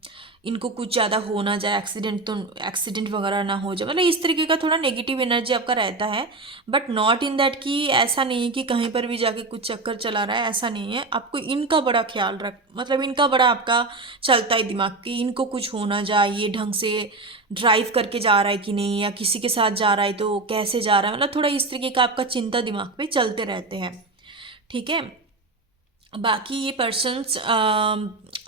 इनको कुछ ज़्यादा हो ना जाए, एक्सीडेंट वगैरह ना हो जाए, मतलब इस तरीके का थोड़ा नेगेटिव एनर्जी आपका रहता है। बट नॉट इन दैट कि ऐसा नहीं है कि कहीं पर भी जाके कुछ चक्कर चला रहा है, ऐसा नहीं है। आपको इनका बड़ा ख्याल मतलब इनका बड़ा आपका चलता है दिमाग कि इनको कुछ हो ना जाए, ये ढंग से ड्राइव करके जा रहा है कि नहीं, या किसी के साथ जा रहा है तो कैसे जा रहा है, मतलब थोड़ा इस तरीके का आपका चिंता दिमाग पे चलते रहते हैं। ठीक है, बाकी ये पर्सन्स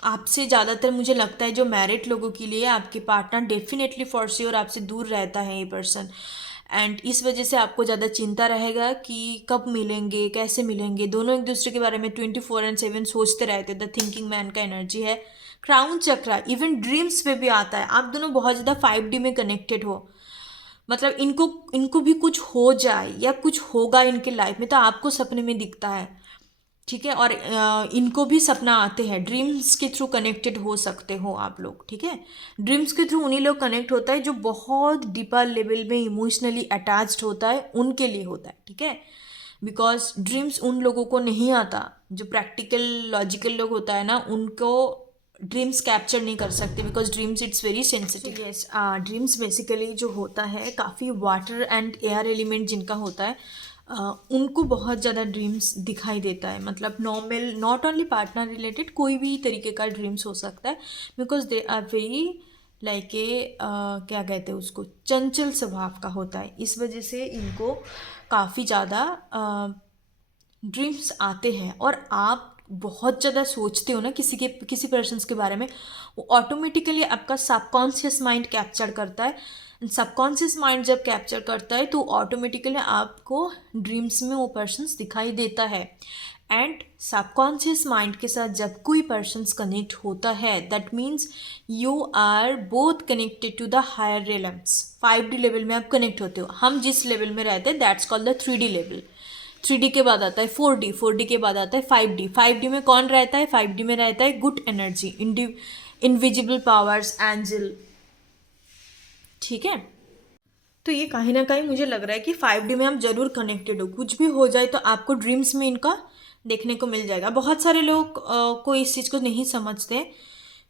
आपसे ज़्यादातर मुझे लगता है जो मैरिड लोगों के लिए आपके पार्टनर डेफिनेटली फॉर श्योर आपसे दूर रहता है ये पर्सन, एंड इस वजह से आपको ज़्यादा चिंता रहेगा कि कब मिलेंगे, कैसे मिलेंगे। दोनों एक दूसरे के बारे में 24/7 सोचते रहते हैं। द थिंकिंग मैन का एनर्जी है। क्राउन चक्रा इवन ड्रीम्स पे भी आता है। आप दोनों बहुत ज़्यादा 5D में कनेक्टेड हो, मतलब इनको इनको भी कुछ हो जाए या कुछ होगा इनके लाइफ में, तो आपको सपने में दिखता है, ठीक है। और इनको भी सपना आते हैं, ड्रीम्स के थ्रू कनेक्टेड हो सकते हो आप लोग, ठीक है। ड्रीम्स के थ्रू उन्हीं लोग कनेक्ट होता है जो बहुत डीपर लेवल में इमोशनली अटैच्ड होता है, उनके लिए होता है, ठीक है। बिकॉज ड्रीम्स उन लोगों को नहीं आता, जो प्रैक्टिकल लॉजिकल लोग होता है ना, उनको ड्रीम्स कैप्चर नहीं कर सकते, because dreams it's very sensitive. Yes, dreams basically जो होता है काफ़ी वाटर एंड एयर एलिमेंट जिनका होता है, उनको बहुत ज़्यादा ड्रीम्स दिखाई देता है। मतलब normal, not only partner related, कोई भी तरीके का ड्रीम्स हो सकता है, because they are very like a क्या कहते हैं उसको, चंचल स्वभाव का होता है। इस वजह से इनको काफ़ी ज़्यादा ड्रीम्स आते हैं। और आप बहुत ज़्यादा सोचते हो ना किसी पर्सन्स के बारे में, वो ऑटोमेटिकली आपका सबकॉन्शियस माइंड कैप्चर करता है। सबकॉन्शियस माइंड जब कैप्चर करता है तो ऑटोमेटिकली आपको ड्रीम्स में वो पर्सन्स दिखाई देता है। एंड सबकॉन्शियस माइंड के साथ जब कोई पर्सन्स कनेक्ट होता है, that means you are both connected to the higher realms. 5D level में आप कनेक्ट होते हो। हम जिस लेवल में रहते हैं that's called the 3D level. 3D के बाद आता है 4D, 4D के बाद आता है 5D। 5D में कौन रहता है? 5D में रहता है good energy, invisible powers, angel, ठीक है। तो ये कहीं ना कहीं मुझे लग रहा है कि 5D में हम जरूर कनेक्टेड हो। कुछ भी हो जाए तो आपको ड्रीम्स में इनका देखने को मिल जाएगा। बहुत सारे लोग को इस चीज़ को नहीं समझते,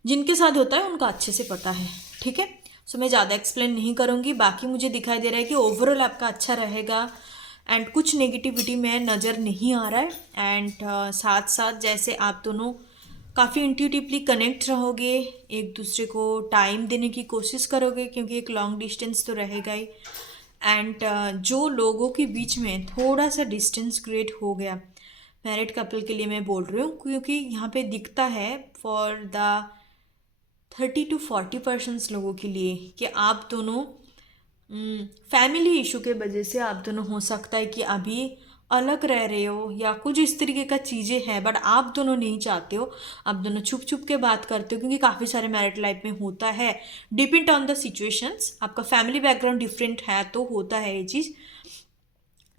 जिनके साथ होता है उनका अच्छे से पता है, ठीक है। सो मैं ज़्यादा एक्सप्लेन नहीं करूँगी। बाकी मुझे दिखाई दे रहा है कि ओवरऑल आपका अच्छा रहेगा एंड कुछ नेगेटिविटी में नज़र नहीं आ रहा है। एंड साथ साथ जैसे आप दोनों काफ़ी इंट्यूटिवली कनेक्ट रहोगे, एक दूसरे को टाइम देने की कोशिश करोगे, क्योंकि एक लॉन्ग डिस्टेंस तो रहेगा ही। एंड जो लोगों के बीच में थोड़ा सा डिस्टेंस क्रिएट हो गया, मैरिड कपल के लिए मैं बोल रही हूँ, क्योंकि यहाँ पे दिखता है फॉर द 30 to 40% लोगों के लिए कि आप दोनों फैमिली इशू के वजह से आप दोनों हो सकता है कि अभी अलग रह रहे हो या कुछ इस तरीके का चीज़ें हैं, बट आप दोनों नहीं चाहते हो। आप दोनों छुप छुप के बात करते हो, क्योंकि काफ़ी सारे मैरिड लाइफ में होता है। डिपेंड ऑन द सिचुएशंस, आपका फैमिली बैकग्राउंड डिफरेंट है तो होता है ये चीज़।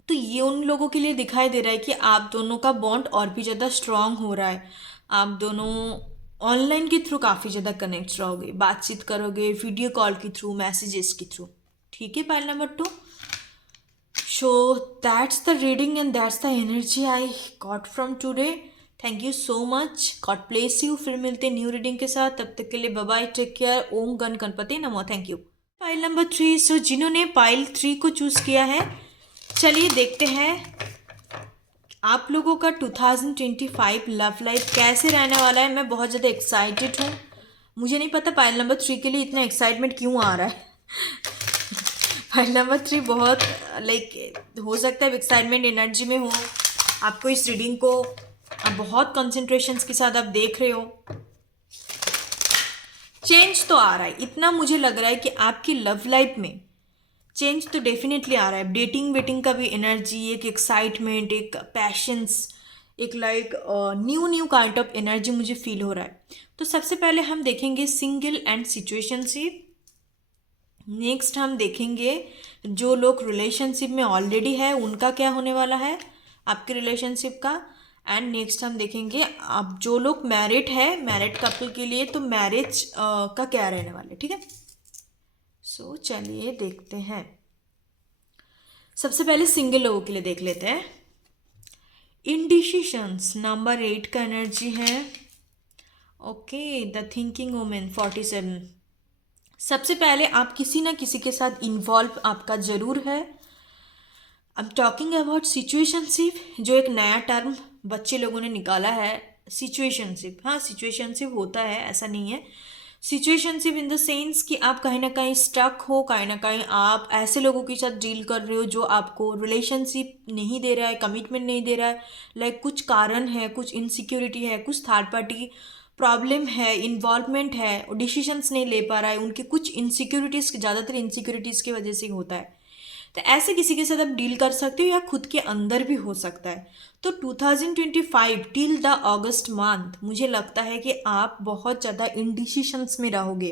तो ये उन लोगों के लिए दिखाई दे रहा है कि आप दोनों का बॉन्ड और भी ज़्यादा स्ट्रांग हो रहा है। आप दोनों ऑनलाइन के थ्रू काफ़ी ज़्यादा कनेक्ट रहोगे, बातचीत करोगे, वीडियो कॉल के थ्रू, मैसेजेस के थ्रू, ठीक है। Pile number 2। So that's the reading and that's the energy I got from today. Thank you so much, God bless you. फिर मिलते न्यू रीडिंग के साथ, तब तक के लिए बाय बाय, टेक केयर, ओम गण गणपति नमो, थैंक यू। Pile number 3। सो जिन्होंने पाइल 3 को चूज़ किया है, चलिए देखते हैं आप लोगों का 2025 लव लाइफ कैसे रहने वाला है। मैं बहुत ज़्यादा एक्साइटेड हूँ। मुझे नहीं पता पाइल नंबर 3 के लिए इतना एक्साइटमेंट क्यों आ रहा है। फाइल नंबर 3 बहुत लाइक हो सकता है एक्साइटमेंट एनर्जी में हो, आपको इस रीडिंग को आप बहुत कंसंट्रेशन के साथ आप देख रहे हो। चेंज तो आ रहा है, इतना मुझे लग रहा है कि आपकी लव लाइफ में चेंज तो डेफिनेटली आ रहा है। डेटिंग वेटिंग का भी एनर्जी, एक एक्साइटमेंट, एक पैशंस, एक like new new kind of energy मुझे फील हो रहा है। तो सबसे पहले हम देखेंगे सिंगल एंड सिचुएशनशिप। नेक्स्ट हम देखेंगे जो लोग रिलेशनशिप में ऑलरेडी है उनका क्या होने वाला है आपके रिलेशनशिप का। एंड नेक्स्ट हम देखेंगे अब जो लोग मैरिड है, मैरिड कपल के लिए तो मैरिज का क्या रहने वाले, ठीक है। सो चलिए देखते हैं। सबसे पहले सिंगल लोगों के लिए देख लेते हैं। इनडिसिशंस नंबर 8 का एनर्जी है। Okay, the thinking women 47। सबसे पहले आप किसी ना किसी के साथ इन्वॉल्व आपका ज़रूर है। I am talking about situationship, जो एक नया टर्म बच्चे लोगों ने निकाला है, सिचुएशनशिप। हाँ, सिचुएशनशिप होता है, ऐसा नहीं है। सिचुएशनशिप इन द सेंस कि आप कहीं ना कहीं स्टक हो, कहीं ना कहीं आप ऐसे लोगों के साथ डील कर रहे हो जो आपको रिलेशनशिप नहीं दे रहा है, कमिटमेंट नहीं दे रहा है। लाइक कुछ कारण है, कुछ इनसिक्योरिटी है, कुछ थर्ड पार्टी प्रॉब्लम है, इन्वॉल्वमेंट है, डिसीजंस नहीं ले पा रहा है, उनकी कुछ इनसिक्योरिटीज़, ज़्यादातर इनसिक्योरिटीज़ की वजह से होता है। तो ऐसे किसी के साथ आप डील कर सकते हो या खुद के अंदर भी हो सकता है। तो 2025 टिल द अगस्त मंथ मुझे लगता है कि आप बहुत ज़्यादा इनडिसीशंस में रहोगे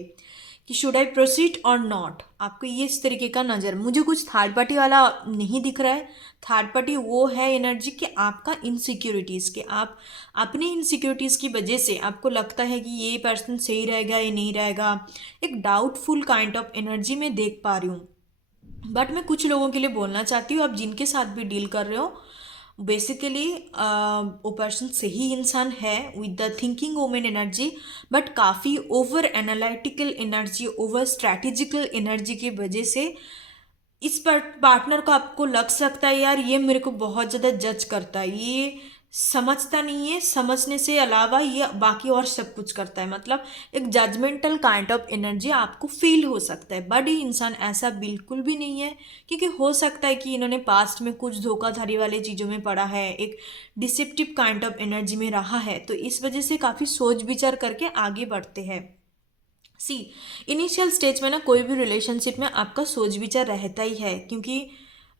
कि शुड आई प्रोसीड और नॉट। आपको ये इस तरीके का नज़र, मुझे कुछ थर्ड पार्टी वाला नहीं दिख रहा है। थर्ड पार्टी वो है एनर्जी कि आपका इनसिक्योरिटीज़, कि आप अपनी इनसिक्योरिटीज़ की वजह से आपको लगता है कि ये पर्सन सही रहेगा या नहीं रहेगा, एक डाउटफुल काइंड ऑफ एनर्जी में देख पा रही हूँ। बट मैं कुछ लोगों के लिए बोलना चाहती हूँ, आप जिनके साथ भी डील कर रहे हो, बेसिकली वो पर्सन सही इंसान है with the thinking women energy, but काफ़ी over analytical energy, over strategical energy की वजह से इस पार्टनर को आपको लग सकता है यार ये मेरे को बहुत ज़्यादा जज करता है, ये समझता नहीं है, समझने से अलावा ये बाकी और सब कुछ करता है, मतलब एक जजमेंटल काइंड ऑफ एनर्जी आपको फील हो सकता है। बट ये इंसान ऐसा बिल्कुल भी नहीं है, क्योंकि हो सकता है कि इन्होंने पास्ट में कुछ धोखाधड़ी वाले चीज़ों में पड़ा है, एक डिसेप्टिव काइंड ऑफ एनर्जी में रहा है, तो इस वजह से काफ़ी सोच विचार करके आगे बढ़ते हैं। सी, इनिशियल स्टेज में ना कोई भी रिलेशनशिप में आपका सोच विचार रहता ही है, क्योंकि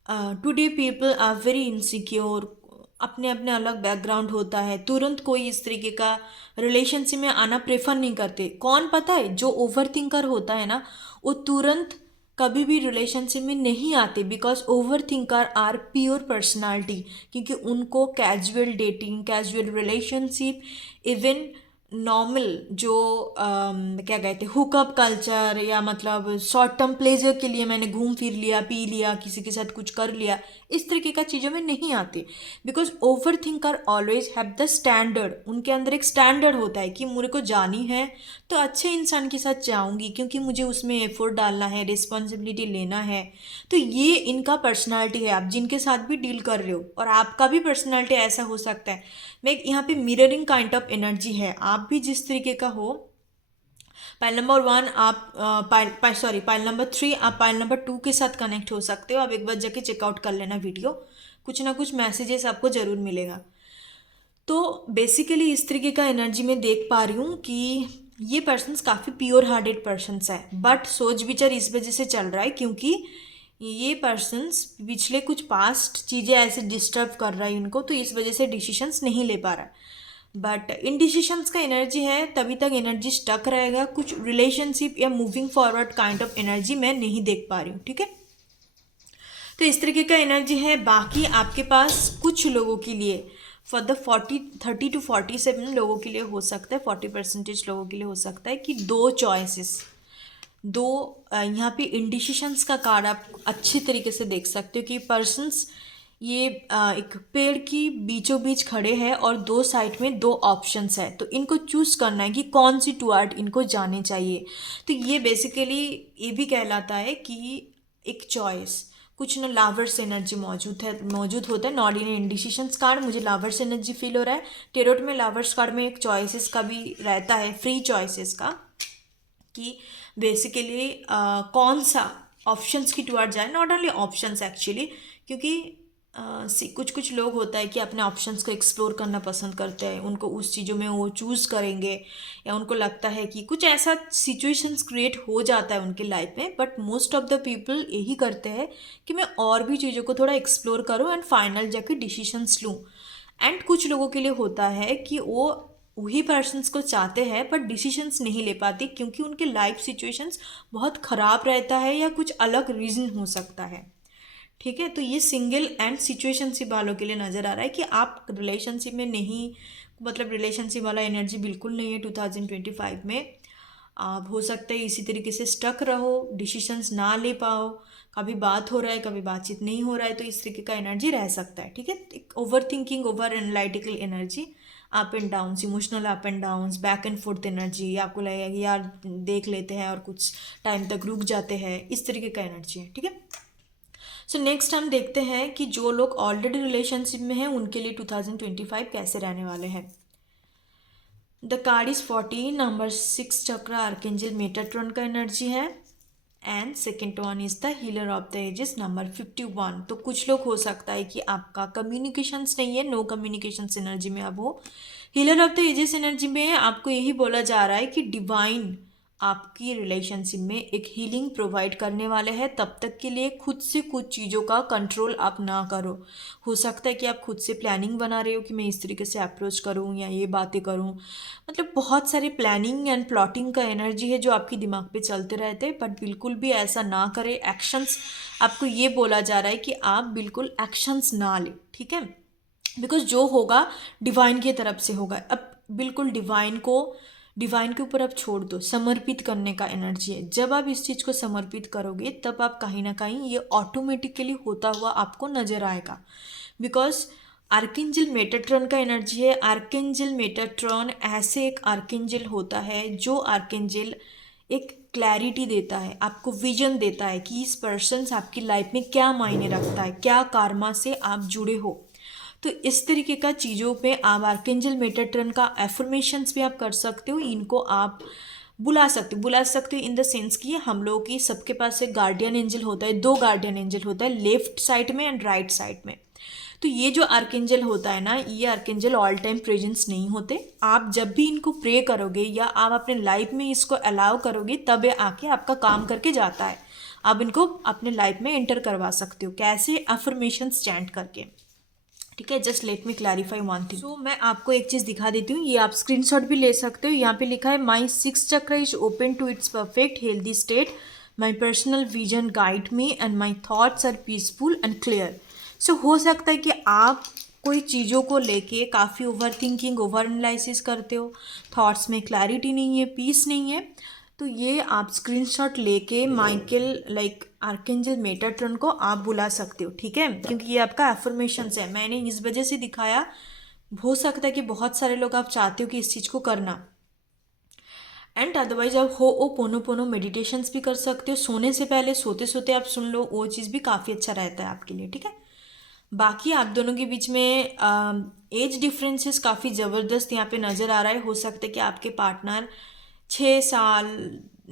today people are very insecure, अपने अपने अलग बैकग्राउंड होता है, तुरंत कोई इस तरीके का रिलेशनशिप में आना प्रेफर नहीं करते। कौन पता है, जो ओवर थिंकर होता है ना, वो तुरंत कभी भी रिलेशनशिप में नहीं आते, because over thinker are pure personality, क्योंकि उनको casual dating, casual relationship, even normal जो क्या कहते हैं हुकअप कल्चर, या मतलब शॉर्ट टर्म प्लेजर के लिए मैंने घूम फिर लिया, पी लिया, किसी के साथ कुछ कर लिया, इस तरीके का चीज़ों में नहीं आते। Because over thinker always have the standard, उनके अंदर एक स्टैंडर्ड होता है कि मुझे को जानी है तो अच्छे इंसान के साथ जाऊंगी, क्योंकि मुझे उसमें एफर्ट डालना है, रिस्पॉन्सिबिलिटी लेना है। तो ये इनका पर्सनालिटी है, आप जिनके साथ भी डील कर रहे हो, और आपका भी पर्सनालिटी ऐसा हो सकता है। मैं यहाँ पे मिररिंग काइंड ऑफ एनर्जी है, आप भी जिस तरीके का हो, पाइल नंबर 1 आप पाइल नंबर 3 आप पाइल नंबर 2 के साथ कनेक्ट हो सकते हो। आप एक बार जाके चेकआउट कर लेना वीडियो, कुछ ना कुछ मैसेजेस आपको ज़रूर मिलेगा। तो बेसिकली इस तरीके का एनर्जी में देख पा रही हूँ कि ये पर्सन्स काफ़ी प्योर हार्टेड पर्सन्स है, बट सोच विचार इस वजह से चल रहा है क्योंकि ये पर्सन्स पिछले कुछ पास्ट चीज़ें ऐसे डिस्टर्ब कर रहा है उनको, तो इस वजह से डिसीशंस नहीं ले पा रहा। बट इन डिसीशंस का एनर्जी है, तभी तक एनर्जी स्टक रहेगा। कुछ रिलेशनशिप या moving forward kind of energy मैं नहीं देख पा रही हूँ, ठीक है। तो इस तरीके का एनर्जी है। बाकी आपके पास कुछ लोगों के लिए फॉर द 30 to 47 लोगों के लिए हो सकता है, 40% लोगों के लिए हो सकता है कि दो चॉइसेस, दो यहाँ पे इंडिसिशंस का कार्ड आप अच्छी तरीके से देख सकते हो कि पर्सन्स ये एक पेड़ की बीचों बीच खड़े हैं और दो साइड में दो ऑप्शंस है, तो इनको चूज करना है कि कौन सी टूवर्ड इनको जाने चाहिए। तो ये बेसिकली ये भी कहलाता है कि एक चॉइस, कुछ ना लावर्स एनर्जी मौजूद होता है। नॉट इन इंडिसिशंस कार्ड मुझे लावर्स एनर्जी फील हो रहा है। टेरोट में लावर्स कार्ड में एक चॉइसेस का भी रहता है, फ्री चॉइसेस का, कि बेसिकली कौन सा ऑप्शंस की टुवर्ड जाए, नॉट ओनली ऑप्शंस एक्चुअली, क्योंकि कुछ कुछ लोग होता है कि अपने ऑप्शंस को एक्सप्लोर करना पसंद करते हैं, उनको उस चीज़ों में वो चूज़ करेंगे, या उनको लगता है कि कुछ ऐसा सिचुएशंस क्रिएट हो जाता है उनके लाइफ में। But most of the people यही करते हैं कि मैं और भी चीज़ों को थोड़ा एक्सप्लोर करूँ एंड फाइनल जाके डिसीशंस लूँ। एंड कुछ लोगों के लिए होता है कि वो वही पर्सन्स को चाहते हैं बट डिसीशंस नहीं ले पाती, क्योंकि उनके लाइफ सिचुएशंस बहुत ख़राब रहता है या कुछ अलग रीज़न हो सकता है, ठीक है। तो ये सिंगल एंड सिचुएशनशिप वालों के लिए नज़र आ रहा है कि आप रिलेशनशिप में नहीं, मतलब रिलेशनशिप वाला एनर्जी बिल्कुल नहीं है 2025 में। आप हो सकता है इसी तरीके से स्टक रहो, डिसीशंस ना ले पाओ, कभी बात हो रहा है कभी बातचीत नहीं हो रहा है, तो इस तरीके का एनर्जी रह सकता है, ठीक है। एक over thinking, over analytical energy, up and downs, emotional up and downs, back and fourth energy, आपको लगेगा कि यार देख लेते हैं और कुछ टाइम तक रुक जाते हैं, इस तरीके का एनर्जी है, ठीक है। सो नेक्स्ट हम देखते हैं कि जो लोग ऑलरेडी रिलेशनशिप में हैं उनके लिए 2025 कैसे रहने वाले हैं। The card is 40, number 6 chakra archangel Metatron का एनर्जी है, and second one is the healer of the ages, number 51। तो कुछ लोग हो सकता है कि आपका कम्युनिकेशंस नहीं है, नो कम्युनिकेशंस एनर्जी में अब हो। Healer of the ages energy में आपको यही बोला जा रहा है कि डिवाइन आपकी रिलेशनशिप में एक हीलिंग प्रोवाइड करने वाले हैं। तब तक के लिए खुद से कुछ चीज़ों का कंट्रोल आप ना करो। हो सकता है कि आप खुद से प्लानिंग बना रहे हो कि मैं इस तरीके से अप्रोच करूं या ये बातें करूं, मतलब बहुत सारे प्लानिंग एंड प्लॉटिंग का एनर्जी है जो आपके दिमाग पे चलते रहते हैं। बट बिल्कुल भी ऐसा ना करें। एक्शंस, आपको ये बोला जा रहा है कि आप बिल्कुल एक्शंस ना लें, ठीक है, बिकॉज जो होगा डिवाइन की तरफ से होगा। अब बिल्कुल डिवाइन के ऊपर आप छोड़ दो। समर्पित करने का एनर्जी है। जब आप इस चीज़ को समर्पित करोगे तब आप कहीं ना कहीं ये ऑटोमेटिकली होता हुआ आपको नजर आएगा। बिकॉज आर्केंजल मेटाट्रॉन का एनर्जी है। आर्केंजल मेटाट्रॉन ऐसे एक आर्केंजल होता है जो आर्केंजल एक क्लैरिटी देता है, आपको विजन देता है कि इस पर्सन आपकी लाइफ में क्या मायने रखता है, क्या कार्मा से आप जुड़े हो। तो इस तरीके का चीज़ों पे आप आर्केंजल मेटाट्रॉन का एफर्मेशंस भी आप कर सकते हो। इनको आप बुला सकते हो इन द सेंस कि हम लोगों की सबके पास एक गार्डियन एंजल होता है। 2 गार्डियन एंजल होता है, लेफ्ट साइड में एंड राइट साइड में। तो ये जो आर्केंजल होता है ना, ये आर्केंजल ऑल टाइम प्रेजेंस नहीं होते। आप जब भी इनको प्रे करोगे या आप अपने लाइफ में इसको अलाउ करोगे तब ये आके आपका काम करके जाता है। आप इनको अपने लाइफ में एंटर करवा सकते हो। कैसे? अफर्मेशंस चैंट करके, ठीक है। Just let me clarify one thing. So मैं आपको एक चीज़ दिखा देती हूँ, ये आप स्क्रीनशॉट भी ले सकते हो। यहाँ पे लिखा है my 6th chakra is open to its perfect healthy state, my personal vision guide me and my thoughts are peaceful and clear. So हो सकता है कि आप कोई चीज़ों को लेके काफ़ी ओवर थिंकिंग, ओवर एनालिसिस करते हो, थॉट्स में क्लैरिटी नहीं है, पीस नहीं है। तो ये आप स्क्रीनशॉट लेके माइकल आर्केंजल मेटाट्रॉन को आप बुला सकते हो, ठीक है, क्योंकि ये आपका एफर्मेशंस है। मैंने इस वजह से दिखाया। हो सकता है कि बहुत सारे लोग आप चाहते हो कि इस चीज़ को करना, एंड अदरवाइज आप हो ओ पोनो पोनो मेडिटेशंस भी कर सकते हो। सोने से पहले, सोते सोते आप सुन लो, वो चीज़ भी काफ़ी अच्छा रहता है आपके लिए, ठीक है। बाकी आप दोनों के बीच में एज डिफरेंसेस काफ़ी ज़बरदस्त यहाँ पे नज़र आ रहा है। हो सकता है कि आपके पार्टनर 6 साल,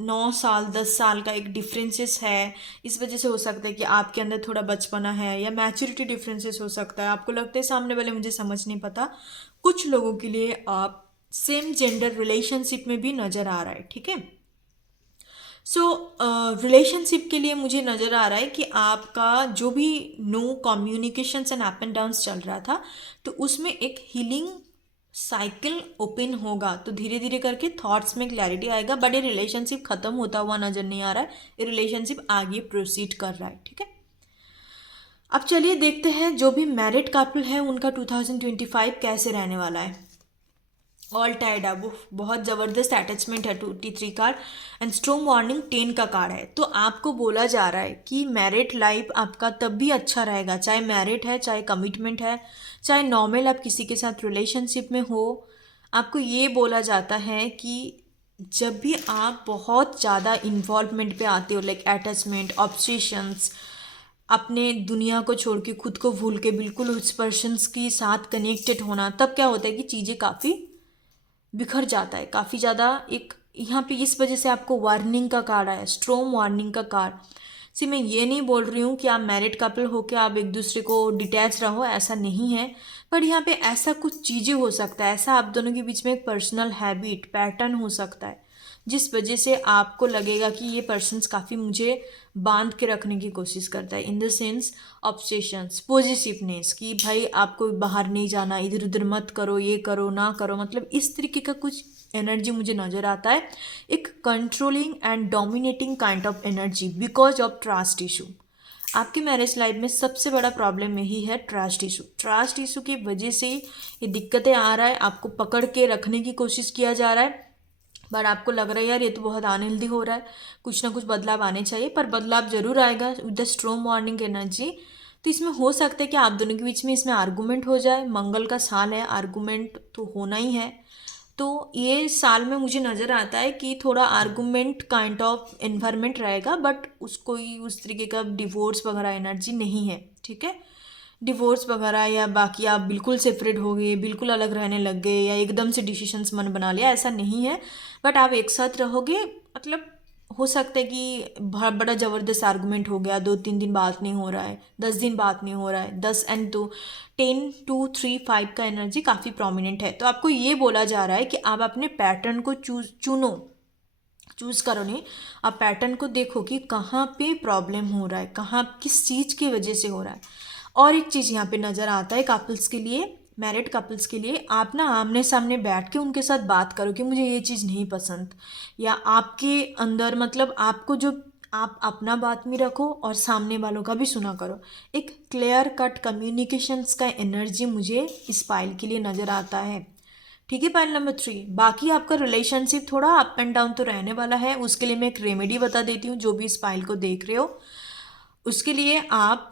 9 साल, 10 साल का एक डिफरेंसेस है। इस वजह से हो सकता है कि आपके अंदर थोड़ा बचपना है या मैच्योरिटी डिफरेंसेस हो सकता है। आपको लगता है सामने वाले मुझे समझ नहीं पाता। कुछ लोगों के लिए आप सेम जेंडर रिलेशनशिप में भी नज़र आ रहा है, ठीक है। सो रिलेशनशिप के लिए मुझे नज़र आ रहा है कि आपका जो भी no communications and up and downs चल रहा था, तो उसमें एक हीलिंग साइकिल ओपन होगा। तो धीरे धीरे करके थॉट्स में क्लैरिटी आएगा। बट ये रिलेशनशिप ख़त्म होता हुआ नज़र नहीं आ रहा है। ये रिलेशनशिप आगे प्रोसीड कर रहा है, ठीक है। अब चलिए देखते हैं जो भी मैरिड कपल है उनका 2025 कैसे रहने वाला है। ऑल टाइड अब बहुत ज़बरदस्त अटैचमेंट है 23 कार्ड एंड स्ट्रॉन्ग वार्निंग 10 का कार्ड है। तो आपको बोला जा रहा है कि मैरिड लाइफ आपका तब भी अच्छा रहेगा, चाहे मैरिड है, चाहे कमिटमेंट है, चाहे नॉर्मल आप किसी के साथ रिलेशनशिप में हो। आपको ये बोला जाता है कि जब भी आप बहुत ज़्यादा इन्वॉल्वमेंट पे आते हो, लाइक अटैचमेंट, ऑब्सेशंस, अपने दुनिया को छोड़ के, खुद को भूल के बिल्कुल उस पर्सन के साथ कनेक्टेड होना, तब क्या होता है कि चीज़ें काफ़ी बिखर जाता है काफ़ी ज़्यादा। एक यहाँ पे इस वजह से आपको वार्निंग का कार्ड आया, स्ट्रॉन्ग वार्निंग का कार्ड। सी मैं ये नहीं बोल रही हूँ कि आप मैरिड कपल हो के आप एक दूसरे को डिटैच रहो, ऐसा नहीं है। पर यहाँ पे ऐसा कुछ चीज़ें हो सकता है, ऐसा आप दोनों के बीच में एक पर्सनल हैबिट पैटर्न हो सकता है जिस वजह से आपको लगेगा कि ये पर्सन्स काफ़ी मुझे बांध के रखने की कोशिश करता है। In the sense obsessions, positiveness, कि भाई आपको बाहर नहीं जाना, इधर उधर मत करो, ये करो ना करो, मतलब इस तरीके का कुछ एनर्जी मुझे नज़र आता है। एक controlling and dominating kind of energy because of trust issue. आपके मैरिज लाइफ में सबसे बड़ा प्रॉब्लम यही है, ट्रस्ट इशू। ट्रस्ट इशू की वजह से ये दिक्कतें आ रहा है, आपको पकड़ के रखने की कोशिश किया जा रहा है। बट आपको लग रहा है यार ये तो बहुत अनहेल्दी हो रहा है, कुछ ना कुछ बदलाव आने चाहिए। पर बदलाव जरूर आएगा with the strong warning energy. तो इसमें हो सकता है कि आप दोनों के बीच में इसमें आर्गूमेंट हो जाए। मंगल का साल है, आर्गूमेंट तो होना ही है। तो ये साल में मुझे नज़र आता है कि थोड़ा आर्गूमेंट काइंड ऑफ एनवायरनमेंट रहेगा, बट उसको ही उस तरीके का डिवोर्स वगैरह एनर्जी नहीं है, ठीक है। डिवोर्स वगैरह या बाकी आप बिल्कुल सेपरेट हो गए, बिल्कुल अलग रहने लग गए, या एकदम से डिसीशंस मन बना लिया, ऐसा नहीं है। बट आप एक साथ रहोगे, मतलब हो सकता है कि बहुत बड़ा ज़बरदस्त आर्गूमेंट हो गया, 2-3 दिन बात नहीं हो रहा है, 10 दिन बात नहीं हो रहा है, 10 2 10 2 3 5 का एनर्जी काफ़ी प्रोमिनेंट है। तो आपको ये बोला जा रहा है कि आप अपने पैटर्न को चुनो। चूज़ करो नहीं, आप पैटर्न को देखो कि कहाँ पे प्रॉब्लम हो रहा है, कहाँ किस चीज़ की वजह से हो रहा है। और एक चीज़ यहाँ पे नज़र आता है कपल्स के लिए, मैरिड कपल्स के लिए, आप ना आमने सामने बैठ के उनके साथ बात करो कि मुझे ये चीज़ नहीं पसंद, या आपके अंदर मतलब आपको जो, आप अपना बात में रखो और सामने वालों का भी सुना करो। एक क्लियर कट कम्युनिकेशंस का एनर्जी मुझे इस पाइल के लिए नज़र आता है। ठीक है, पाइल नंबर 3। बाकी आपका रिलेशनशिप थोड़ा अप एंड डाउन तो रहने वाला है, उसके लिए मैं एक रेमेडी बता देती हूँ। जो भी इस पाइल को देख रहे हो, उसके लिए आप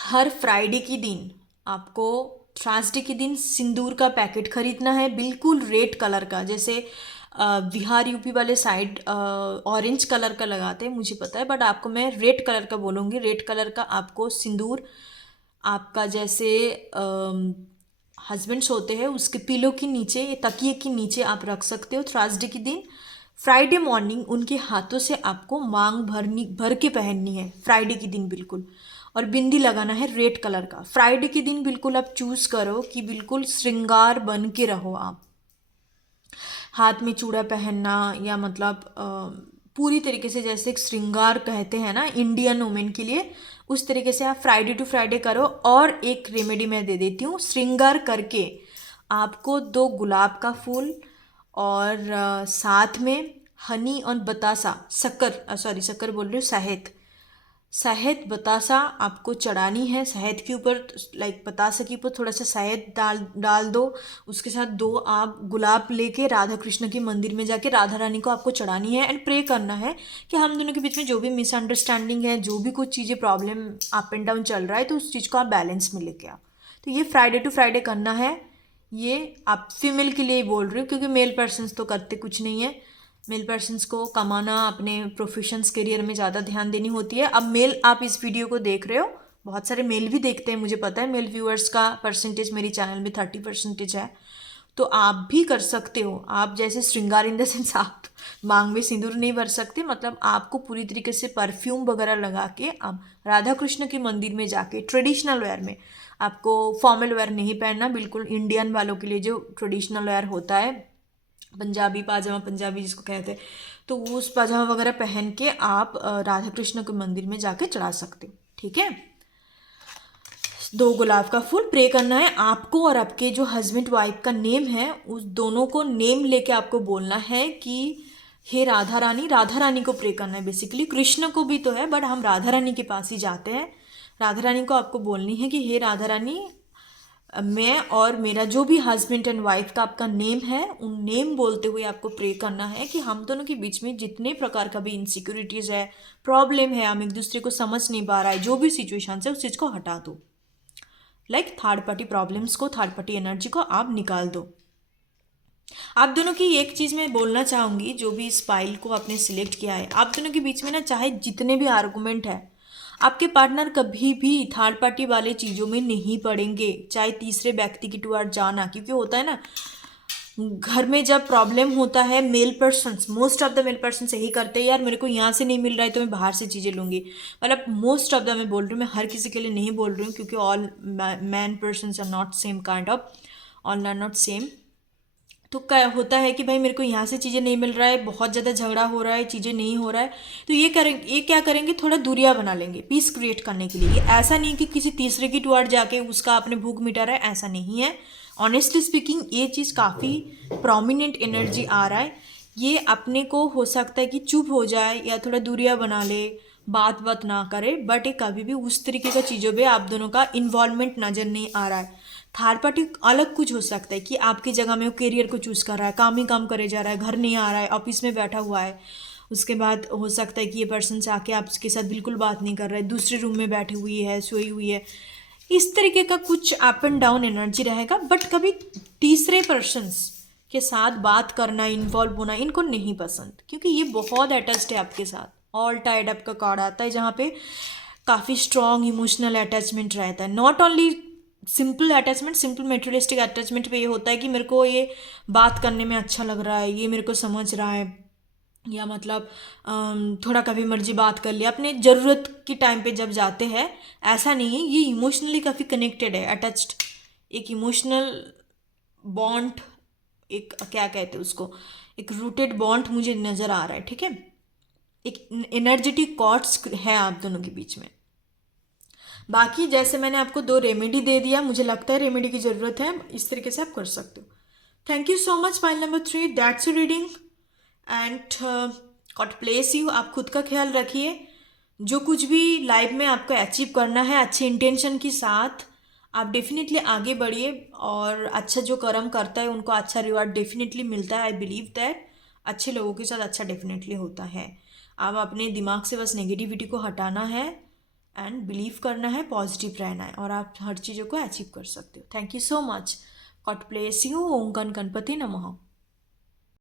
हर फ्राइडे के दिन, आपको थर्सडे के दिन सिंदूर का पैकेट खरीदना है, बिल्कुल रेड कलर का, जैसे बिहार यूपी वाले साइड ऑरेंज कलर का लगाते हैं, मुझे पता है, बट आपको मैं रेड कलर का बोलूँगी। रेड कलर का आपको सिंदूर, आपका जैसे हस्बैंड्स होते हैं उसके पिलो के नीचे, तकिए के नीचे आप रख सकते हो थर्सडे के दिन। फ्राइडे मॉर्निंग उनके हाथों से आपको मांग भर के पहननी है फ्राइडे के दिन बिल्कुल, और बिंदी लगाना है रेड कलर का। फ्राइडे के दिन बिल्कुल आप चूज़ करो कि बिल्कुल श्रृंगार बन के रहो आप, हाथ में चूड़ा पहनना, या मतलब पूरी तरीके से जैसे एक श्रृंगार कहते हैं ना इंडियन वुमेन के लिए, उस तरीके से आप फ्राइडे टू फ्राइडे करो। और एक रेमेडी मैं दे देती हूँ, श्रृंगार करके आपको 2 गुलाब का फूल और साथ में हनी और बतासा, शक्कर बोल रही हूँ, शहद बतासा आपको चढ़ानी है। शहद के ऊपर, लाइक बतासा के ऊपर थोड़ा सा शहद डाल दो। उसके साथ 2 आप गुलाब लेके राधा कृष्ण के मंदिर में जाके राधा रानी को आपको चढ़ानी है, एंड प्रे करना है कि हम दोनों के बीच में जो भी मिसअंडरस्टैंडिंग है, जो भी कुछ चीज़ें प्रॉब्लम अप एंड डाउन चल रहा है, तो उस चीज़ को आप बैलेंस में लेके आओ। तो ये फ्राइडे टू फ्राइडे करना है। ये आप फीमेल के लिए ही बोल रही हूँ, क्योंकि मेल पर्सन्स तो करते कुछ नहीं है। मेल पर्सन्स को कमाना, अपने प्रोफेशंस करियर में ज़्यादा ध्यान देनी होती है। अब मेल, आप इस वीडियो को देख रहे हो, बहुत सारे मेल भी देखते हैं, मुझे पता है मेल व्यूअर्स का परसेंटेज मेरी चैनल में 30% है, तो आप भी कर सकते हो। आप जैसे श्रृंगार इन द सेंस, आप मांग में सिंदूर नहीं भर सकते, मतलब आपको पूरी तरीके से परफ्यूम वगैरह लगा के आप राधा कृष्ण के मंदिर में जाके ट्रेडिशनल वेयर में, आपको फॉर्मल वेयर नहीं पहनना, बिल्कुल इंडियन वालों के लिए जो ट्रेडिशनल वेयर होता है, पंजाबी पाजामा, पंजाबी जिसको कहते हैं, तो उस पाजामा वगैरह पहन के आप राधा कृष्ण के मंदिर में जाके चढ़ा सकते हो। ठीक है, 2 गुलाब का फूल, प्रे करना है आपको, और आपके जो हस्बैंड वाइफ का नेम है, उस दोनों को नेम लेके आपको बोलना है कि हे राधा रानी को प्रे करना है। बेसिकली कृष्ण को भी तो है, बट हम राधा रानी के पास ही जाते हैं। राधा रानी को आपको बोलनी है कि हे राधा रानी, मैं और मेरा जो भी हस्बैंड एंड वाइफ का आपका नेम है, उन नेम बोलते हुए आपको प्रे करना है कि हम दोनों के बीच में जितने प्रकार का भी इनसिक्योरिटीज़ है, प्रॉब्लम है, हम एक दूसरे को समझ नहीं पा रहा है, जो भी सिचुएशन है उस चीज़ को हटा दो। लाइक थर्ड पार्टी प्रॉब्लम्स को, थर्ड पार्टी एनर्जी को आप निकाल दो। आप दोनों की एक चीज़ मैं बोलना चाहूँगी, जो भी इस फाइल को आपने सिलेक्ट किया है, आप दोनों के बीच में ना चाहे जितने भी आर्गूमेंट है, आपके पार्टनर कभी भी थर्ड पार्टी वाले चीज़ों में नहीं पड़ेंगे, चाहे तीसरे व्यक्ति की टुवर्ड जाना, क्योंकि होता है ना घर में जब प्रॉब्लम होता है, male persons, most of the male persons यही करते हैं, यार मेरे को यहाँ से नहीं मिल रहा है तो मैं बाहर से चीज़ें लूँगी। मतलब मोस्ट ऑफ द मैं बोल रही हूँ, मैं हर किसी के लिए नहीं बोल रही हूँ, क्योंकि all man persons are not same kind of, all are not same. तो क्या होता है कि भाई मेरे को यहाँ से चीज़ें नहीं मिल रहा है, बहुत ज़्यादा झगड़ा हो रहा है, चीज़ें नहीं हो रहा है, तो ये क्या करेंगे, थोड़ा दूरियाँ बना लेंगे पीस क्रिएट करने के लिए। ये ऐसा नहीं कि किसी तीसरे की टुवर्ड जाके उसका अपने भूख मिटा रहा है, ऐसा नहीं है। ऑनेस्टली स्पीकिंग ये चीज़ काफ़ी प्रोमिनेंट एनर्जी आ रहा है। ये अपने को हो सकता है कि चुप हो जाए या थोड़ा दूरियाँ बना ले, बात ना करे, बट ये कभी भी उस तरीके का चीज़ों पे आप दोनों का इन्वॉल्वमेंट नज़र नहीं आ रहा है। थर्ड पार्टी अलग कुछ हो सकता है कि आपकी जगह में वो करियर को चूज़ कर रहा है, काम ही काम करे जा रहा है, घर नहीं आ रहा है, ऑफिस में बैठा हुआ है। उसके बाद हो सकता है कि ये पर्सन से आके आपके साथ बिल्कुल बात नहीं कर रहा है, दूसरे रूम में बैठी हुई है, सोई हुई है। इस तरीके का कुछ अप एंड डाउन एनर्जी रहेगा, बट कभी तीसरे पर्सन्स के साथ बात करना, इन्वॉल्व होना इनको नहीं पसंद, क्योंकि ये बहुत अटैच्ड है आपके साथ। ऑल टाइड अप का कार्ड आता है, जहाँ पे काफ़ी स्ट्रॉन्ग इमोशनल अटैचमेंट रहता है। Not only simple attachment, simple materialistic attachment पे ये होता है कि मेरे को ये बात करने में अच्छा लग रहा है, ये मेरे को समझ रहा है, या मतलब थोड़ा कभी मर्जी बात कर लिया, अपने ज़रूरत के टाइम पे जब जाते हैं, ऐसा नहीं है। ये इमोशनली काफ़ी कनेक्टेड है, अटैच्ड, एक इमोशनल बॉन्ड एक क्या कहते हैं उसको, एक रूटेड बॉन्ड मुझे नज़र आ रहा है, ठीक है। एक एनर्जेटिक कॉर्ड्स है आप दोनों के बीच में। बाकी जैसे मैंने आपको 2 रेमेडी दे दिया, मुझे लगता है रेमेडी की ज़रूरत है, इस तरीके से आप कर सकते हो। Thank you so much. File number 3, that's reading and God bless you. आप खुद का ख्याल रखिए। जो कुछ भी लाइफ में आपको अचीव करना है अच्छे इंटेंशन के साथ, आप डेफिनेटली आगे बढ़िए, और अच्छा जो कर्म करता है उनको अच्छा रिवार्ड डेफिनेटली मिलता है। आई बिलीव दैट अच्छे लोगों के साथ अच्छा डेफिनेटली होता है। आप अपने दिमाग से बस नेगेटिविटी को हटाना है एंड बिलीव करना है, पॉजिटिव रहना है, और आप हर चीज़ों को अचीव कर सकते हो। Thank you so much. God bless you. Om गण गणपति नमः।